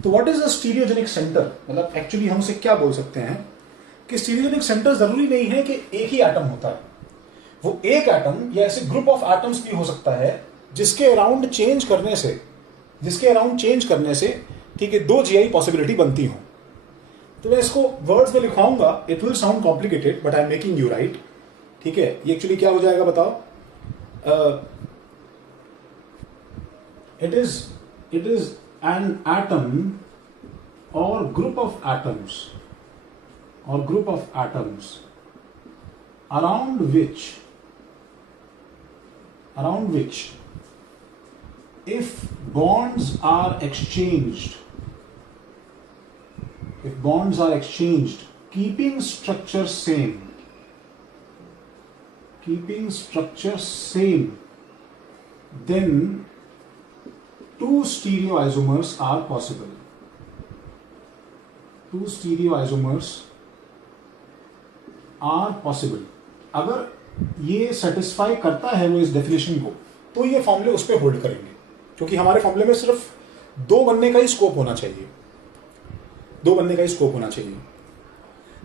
तो what is a stereogenic centre, मतलब एक्चुअली हम उसे क्या बोल सकते हैं कि स्टीरियोजेनिक सेंटर जरूरी नहीं है कि एक ही एटम होता है। वो एक एटम या ऐसे ग्रुप ऑफ एटम्स भी हो सकता है जिसके अराउंड चेंज करने से, ठीक है, 2 GI पॉसिबिलिटी बनती हो। तो मैं इसको वर्ड्स में लिखवाऊंगा, it will sound complicated but I am making you write, ठीक है। ये एक्चुअली क्या हो जाएगा बताओ। इट इज एन एटम और group of atoms around which if bonds are exchanged, keeping structure same, then 2 stereoisomers are possible. 2 stereoisomers are possible. अगर ये सेटिस्फाई करता है वो इस डेफिनेशन को, तो ये फॉर्मूले उस पर होल्ड करेंगे, क्योंकि हमारे फॉर्मूले में सिर्फ 2 बनने का ही स्कोप होना चाहिए, 2 बनने का ही स्कोप होना चाहिए।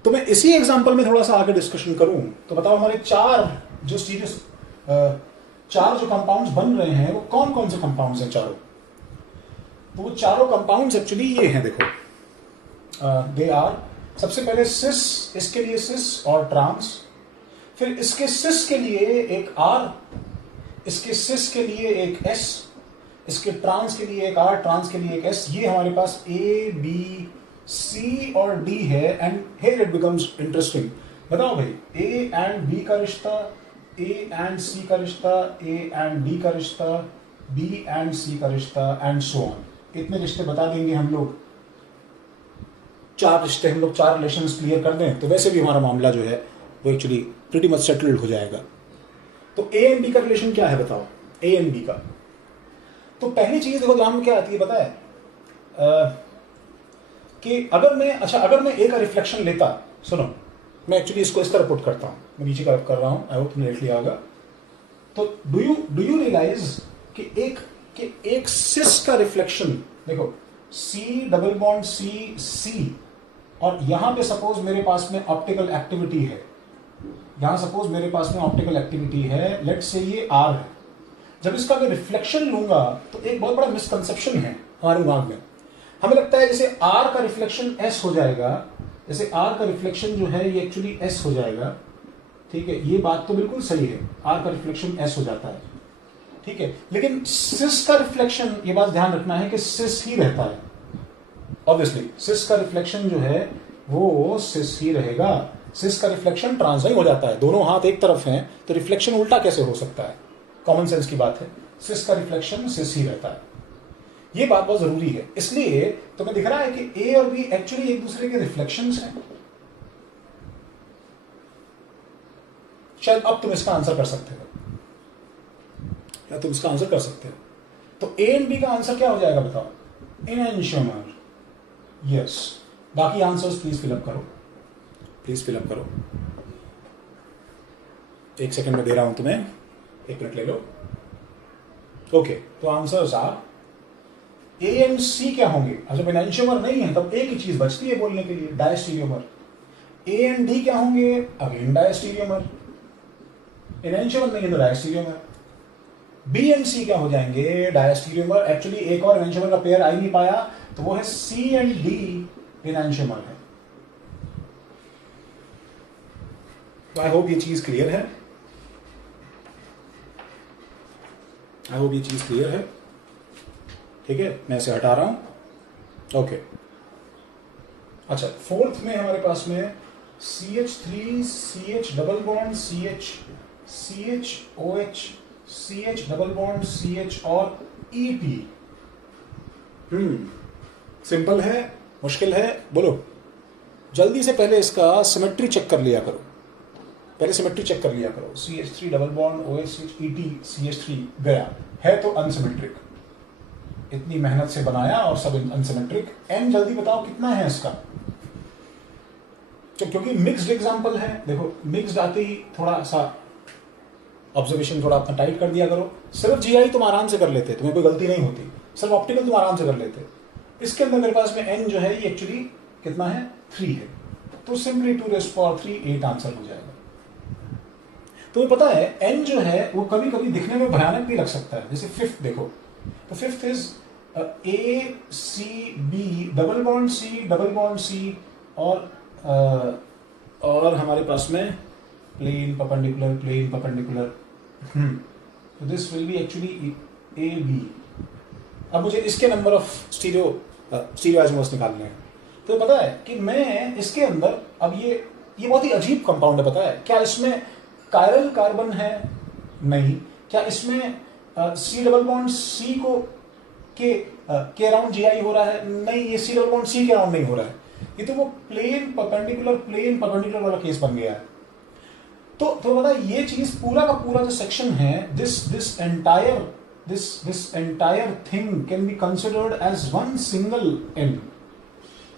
तो मैं इसी एग्जांपल में थोड़ा सा आगे डिस्कशन करूं तो बताओ हमारे 4 जो कंपाउंड्स बन रहे हैं वो कौन कौन से कंपाउंड्स हैं चारों। तो वो चारों कंपाउंड्स एक्चुअली ये हैं, देखो, दे आर, सबसे पहले सिस, इसके लिए सिस और ट्रांस, फिर इसके सिस के लिए एक R, इसके सिस के लिए एक S, इसके ट्रांस के लिए एक R, ट्रांस के लिए एक S। ये हमारे पास A, B, C और D है। And here it becomes interesting. बताओ भाई, A एंड B का रिश्ता, A एंड C का रिश्ता, A एंड D का रिश्ता, B एंड C का रिश्ता एंड सो ऑन। इतने रिश्ते बता देंगे हम लोग, 4 रिश्ते हम लोग, 4 रिलेशंस क्लियर कर दें तो वैसे भी हमारा मामला जो है वो एक्चुअली प्रीटी मच सेटल्ड हो जाएगा। तो A एंड B का रिलेशन क्या है बताओ, A एंड B का। तो पहली चीज देखो ध्यान में क्या आती है पता है, कि अगर मैं A का रिफ्लेक्शन लेता, सुनो, मैं एक्चुअली इसको इस तरह पुट करता हूं, मैं नीचे का कर रहा हूं, आई होप तुमने लिख लिया होगा। तो डू यू रियलाइज कि एक सिस का रिफ्लेक्शन, देखो C डबल बॉन्ड C, और यहां पे सपोज मेरे पास में ऑप्टिकल एक्टिविटी है, लेट्स से ये R है। जब इसका मैं रिफ्लेक्शन लूंगा तो एक बहुत बड़ा मिसकंसेप्शन है हमारे दिमाग में, हमें लगता है जैसे R का रिफ्लेक्शन S हो जाएगा, जैसे R का रिफ्लेक्शन जो है ये एक्चुअली S हो जाएगा, ठीक है। ये बात तो बिल्कुल सही है, R का रिफ्लेक्शन S हो जाता है, ठीक है। लेकिन सिस का रिफ्लेक्शन, ये बात ध्यान रखना है कि सिस ही रहता है। ऑब्वियसली सिस का रिफ्लेक्शन जो है वो सिस ही रहेगा। सिस का रिफ्लेक्शन ट्रांस हो जाता है, दोनों हाथ एक तरफ हैं तो रिफ्लेक्शन उल्टा कैसे हो सकता है, कॉमन सेंस की बात है। सिस का रिफ्लेक्शन सिस ही रहता है, ये बात बहुत जरूरी है। इसलिए तुम्हें दिख रहा है कि ए और बी एक्चुअली एक दूसरे के रिफ्लेक्शंस हैं। शायद अब तुम इसका आंसर कर सकते हो, या तुम इसका आंसर कर सकते हो। तो ए एंड बी का आंसर क्या हो जाएगा बताओ, एनैंशियोमर। यस, बाकी आंसर्स प्लीज फिलअप करो, प्लीज फिलअप करो। 1 सेकंड में दे रहा हूं तुम्हें, 1 मिनट ले लो। ओके, तो आंसर्स आर ए एंड सी क्या होंगे? जब एनांशियोमर नहीं है तब एक ही चीज बचती है बोलने के लिए, डायस्टीरियोमर। ए एंड डी क्या होंगे? Again diastereomer. एनांशियोमर नहीं है तो डायस्टीरियोमर। बी एंड सी क्या हो जाएंगे? डायस्टीरियोमर। एक्चुअली एक और एनांशियोमर का पेयर आ ही नहीं पाया, तो वो है सी एंड डी एनांशियोमर है। तो आई होप ये चीज क्लियर है, आई होप ये चीज क्लियर है। ठीक है, मैं इसे हटा रहा हूं। ओके, अच्छा, फोर्थ में हमारे पास में CH3 CH double bond CH OH CH double bond CH और EP। सिंपल है, मुश्किल है? बोलो जल्दी से। पहले इसका सिमेट्री चेक कर लिया करो, पहले सिमेट्री चेक कर लिया करो। CH3 double bond OH CH ET CH3 गया है तो अनसिमेट्रिक। इतनी मेहनत से बनाया और सब अनसिमेट्रिक। N जल्दी बताओ कितना है इसका? क्योंकि मिक्स्ड एग्जांपल है, देखो मिक्स्ड आते ही थोड़ा सा ऑब्जर्वेशन थोड़ा अपना टाइट कर दिया करो। सिर्फ GI तुम आराम से कर लेते, तुम्हें कोई गलती नहीं होती। सिर्फ ऑप्टिकल तुम आराम से कर लेते। इसके अंदर मेरे पास में N जो है ये एक्चुअली कितना है? 3 है, तो सिंपली 2⁻3 8 आंसर हो जाएगा। तुम्हें पता है N जो है वो कभी कभी दिखने में भयानक भी लग सकता है। जैसे फिफ्थ देखो, तो fifth is ACB double bond C और हमारे पास में प्लेन परपेंडिकुलर। तो this will be actually AB। अब मुझे इसके नंबर ऑफ स्टीरियो आइसोमर्स निकालने हैं। तो पता है कि मैं इसके अंदर, अब ये बहुत ही अजीब कंपाउंड है। पता है क्या इसमें कायरल कार्बन है? नहीं। क्या इसमें C डबल बॉन्ड C को के अराउंड GI हो रहा है? नहीं, ये C डबल बॉन्ड C के अराउंड नहीं हो रहा है। ये तो वो प्लेन परपेंडिकुलर वाला केस बन गया है। तो पता है ये चीज पूरा का पूरा जो सेक्शन है, this entire thing can be considered as one single N,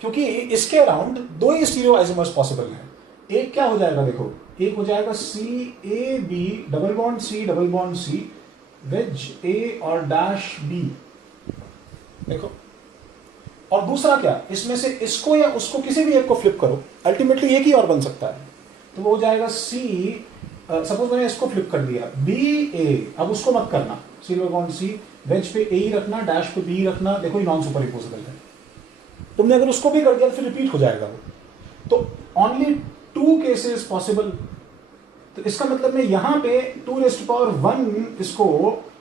क्योंकि इसके अराउंड 2 ही स्टीरियो आइसोमर्स पॉसिबल हैं। एक क्या हो जाएगा? देखो, एक हो जाएगा CAB double bond C wedge A और डैश B। देखो, और दूसरा क्या, इसमें से इसको या उसको किसी भी एक को फ्लिप करो, अल्टीमेटली एक ही और बन सकता है। तो वो हो जाएगा सपोज मैंने इसको फ्लिप कर दिया BA। अब उसको मत करना, C double bond C wedge पे A ही रखना, डैश पे B रखना। देखो ये नॉन सुपरइम्पोजेबल है। तुमने अगर उसको भी कर दिया तो फिर रिपीट हो जाएगा वो। तो ओनली 2 केसेस पॉसिबल। तो इसका मतलब मैं यहां पे 2⁻1 इसको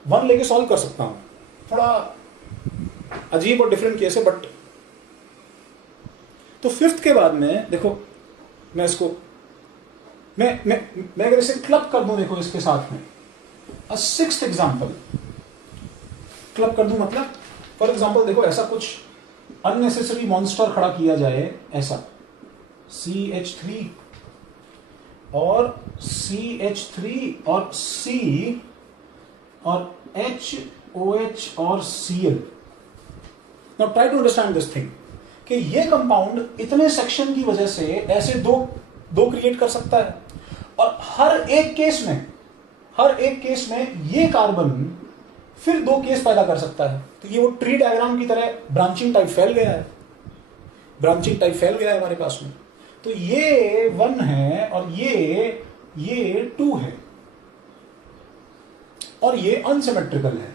1 लेके सॉल्व कर सकता हूं। थोड़ा अजीब और डिफरेंट केस है, बट तो फिफ्थ के बाद में देखो, मैं इसको मैं अगर इसे क्लब कर दूं, देखो इसके साथ में सिक्स्थ एग्जांपल क्लब कर दूं, मतलब फॉर एग्जांपल देखो ऐसा कुछ अननेसेसरी मॉन्स्टर खड़ा किया जाए, ऐसा CH3 और CH3 और C और HOH और Cl। Now try to understand this thing कि ये कंपाउंड इतने सेक्शन की वजह से ऐसे दो क्रिएट कर सकता है, और हर एक केस में ये कार्बन फिर 2 केस पैदा कर सकता है। तो ये वो ट्री डायग्राम की तरह ब्रांचिंग टाइप फैल गया है हमारे पास में। तो ये 1 है और ये 2 है और ये अनसिमेट्रिकल है।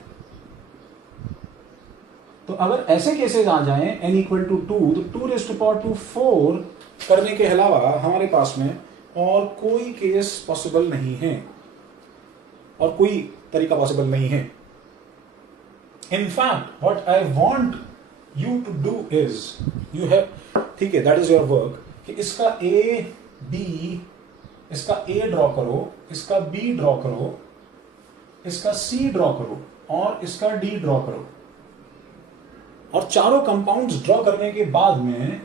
तो अगर ऐसे केसेस आ जाएं n = 2, तो 2⁻4 करने के अलावा हमारे पास में और कोई केस पॉसिबल नहीं है, और कोई तरीका पॉसिबल नहीं है। In fact, what I want you to do is, you have, ठीक है, that is your work, कि इसका A ड्रॉ करो, इसका B ड्रॉ करो, इसका C ड्रॉ करो और इसका D ड्रॉ करो, और चारों कंपाउंड्स ड्रॉ करने के बाद में,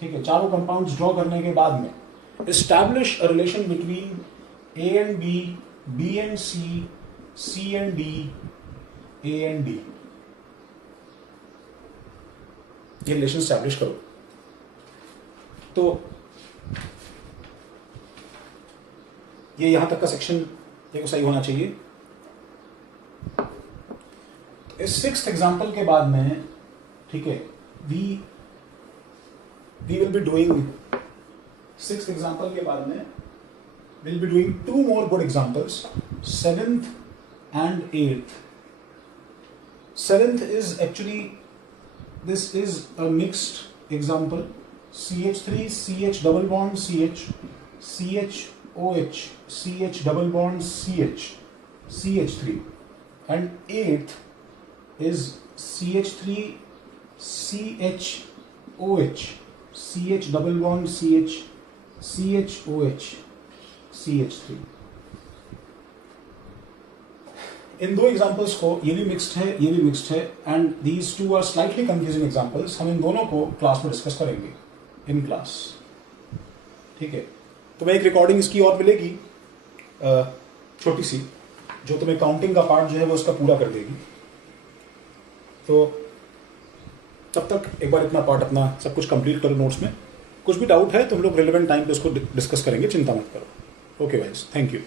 ठीक है, चारों कंपाउंड्स ड्रॉ करने के बाद में establish a relation between A and B, B and C and D, A and D। ये रिलेशन स्टैब्लिश करो। तो ये यहां तक का सेक्शन देखो सही होना चाहिए। तो इस सिक्स्थ एग्जाम्पल के बाद में, ठीक है, we will be doing, sixth example के बाद में we'll be doing two more good examples, 7th and 8th. 7th is actually, this is a mixed example, CH3 CH double bond CH, CHOH CH double bond CH, CH3, and 8th is CH3 CHOH CH double bond CH, CHOH CH3। इन दो examples को, ये भी mixed है, ये भी mixed है, and these two are slightly confusing examples. हम इन दोनों को क्लास में डिस्कस करेंगे इन क्लास, ठीक है। तो मैं एक रिकॉर्डिंग इसकी और मिलेगी छोटी सी, जो तुम्हें काउंटिंग का पार्ट जो है वो उसका पूरा कर देगी। तो तब तक एक बार इतना पार्ट अपना सब कुछ कंप्लीट करो नोट्स में। कुछ भी डाउट है तो हम लोग रिलेवेंट टाइम पे उसको डिस्कस करेंगे, चिंता मत करो। Okay guys, thank you.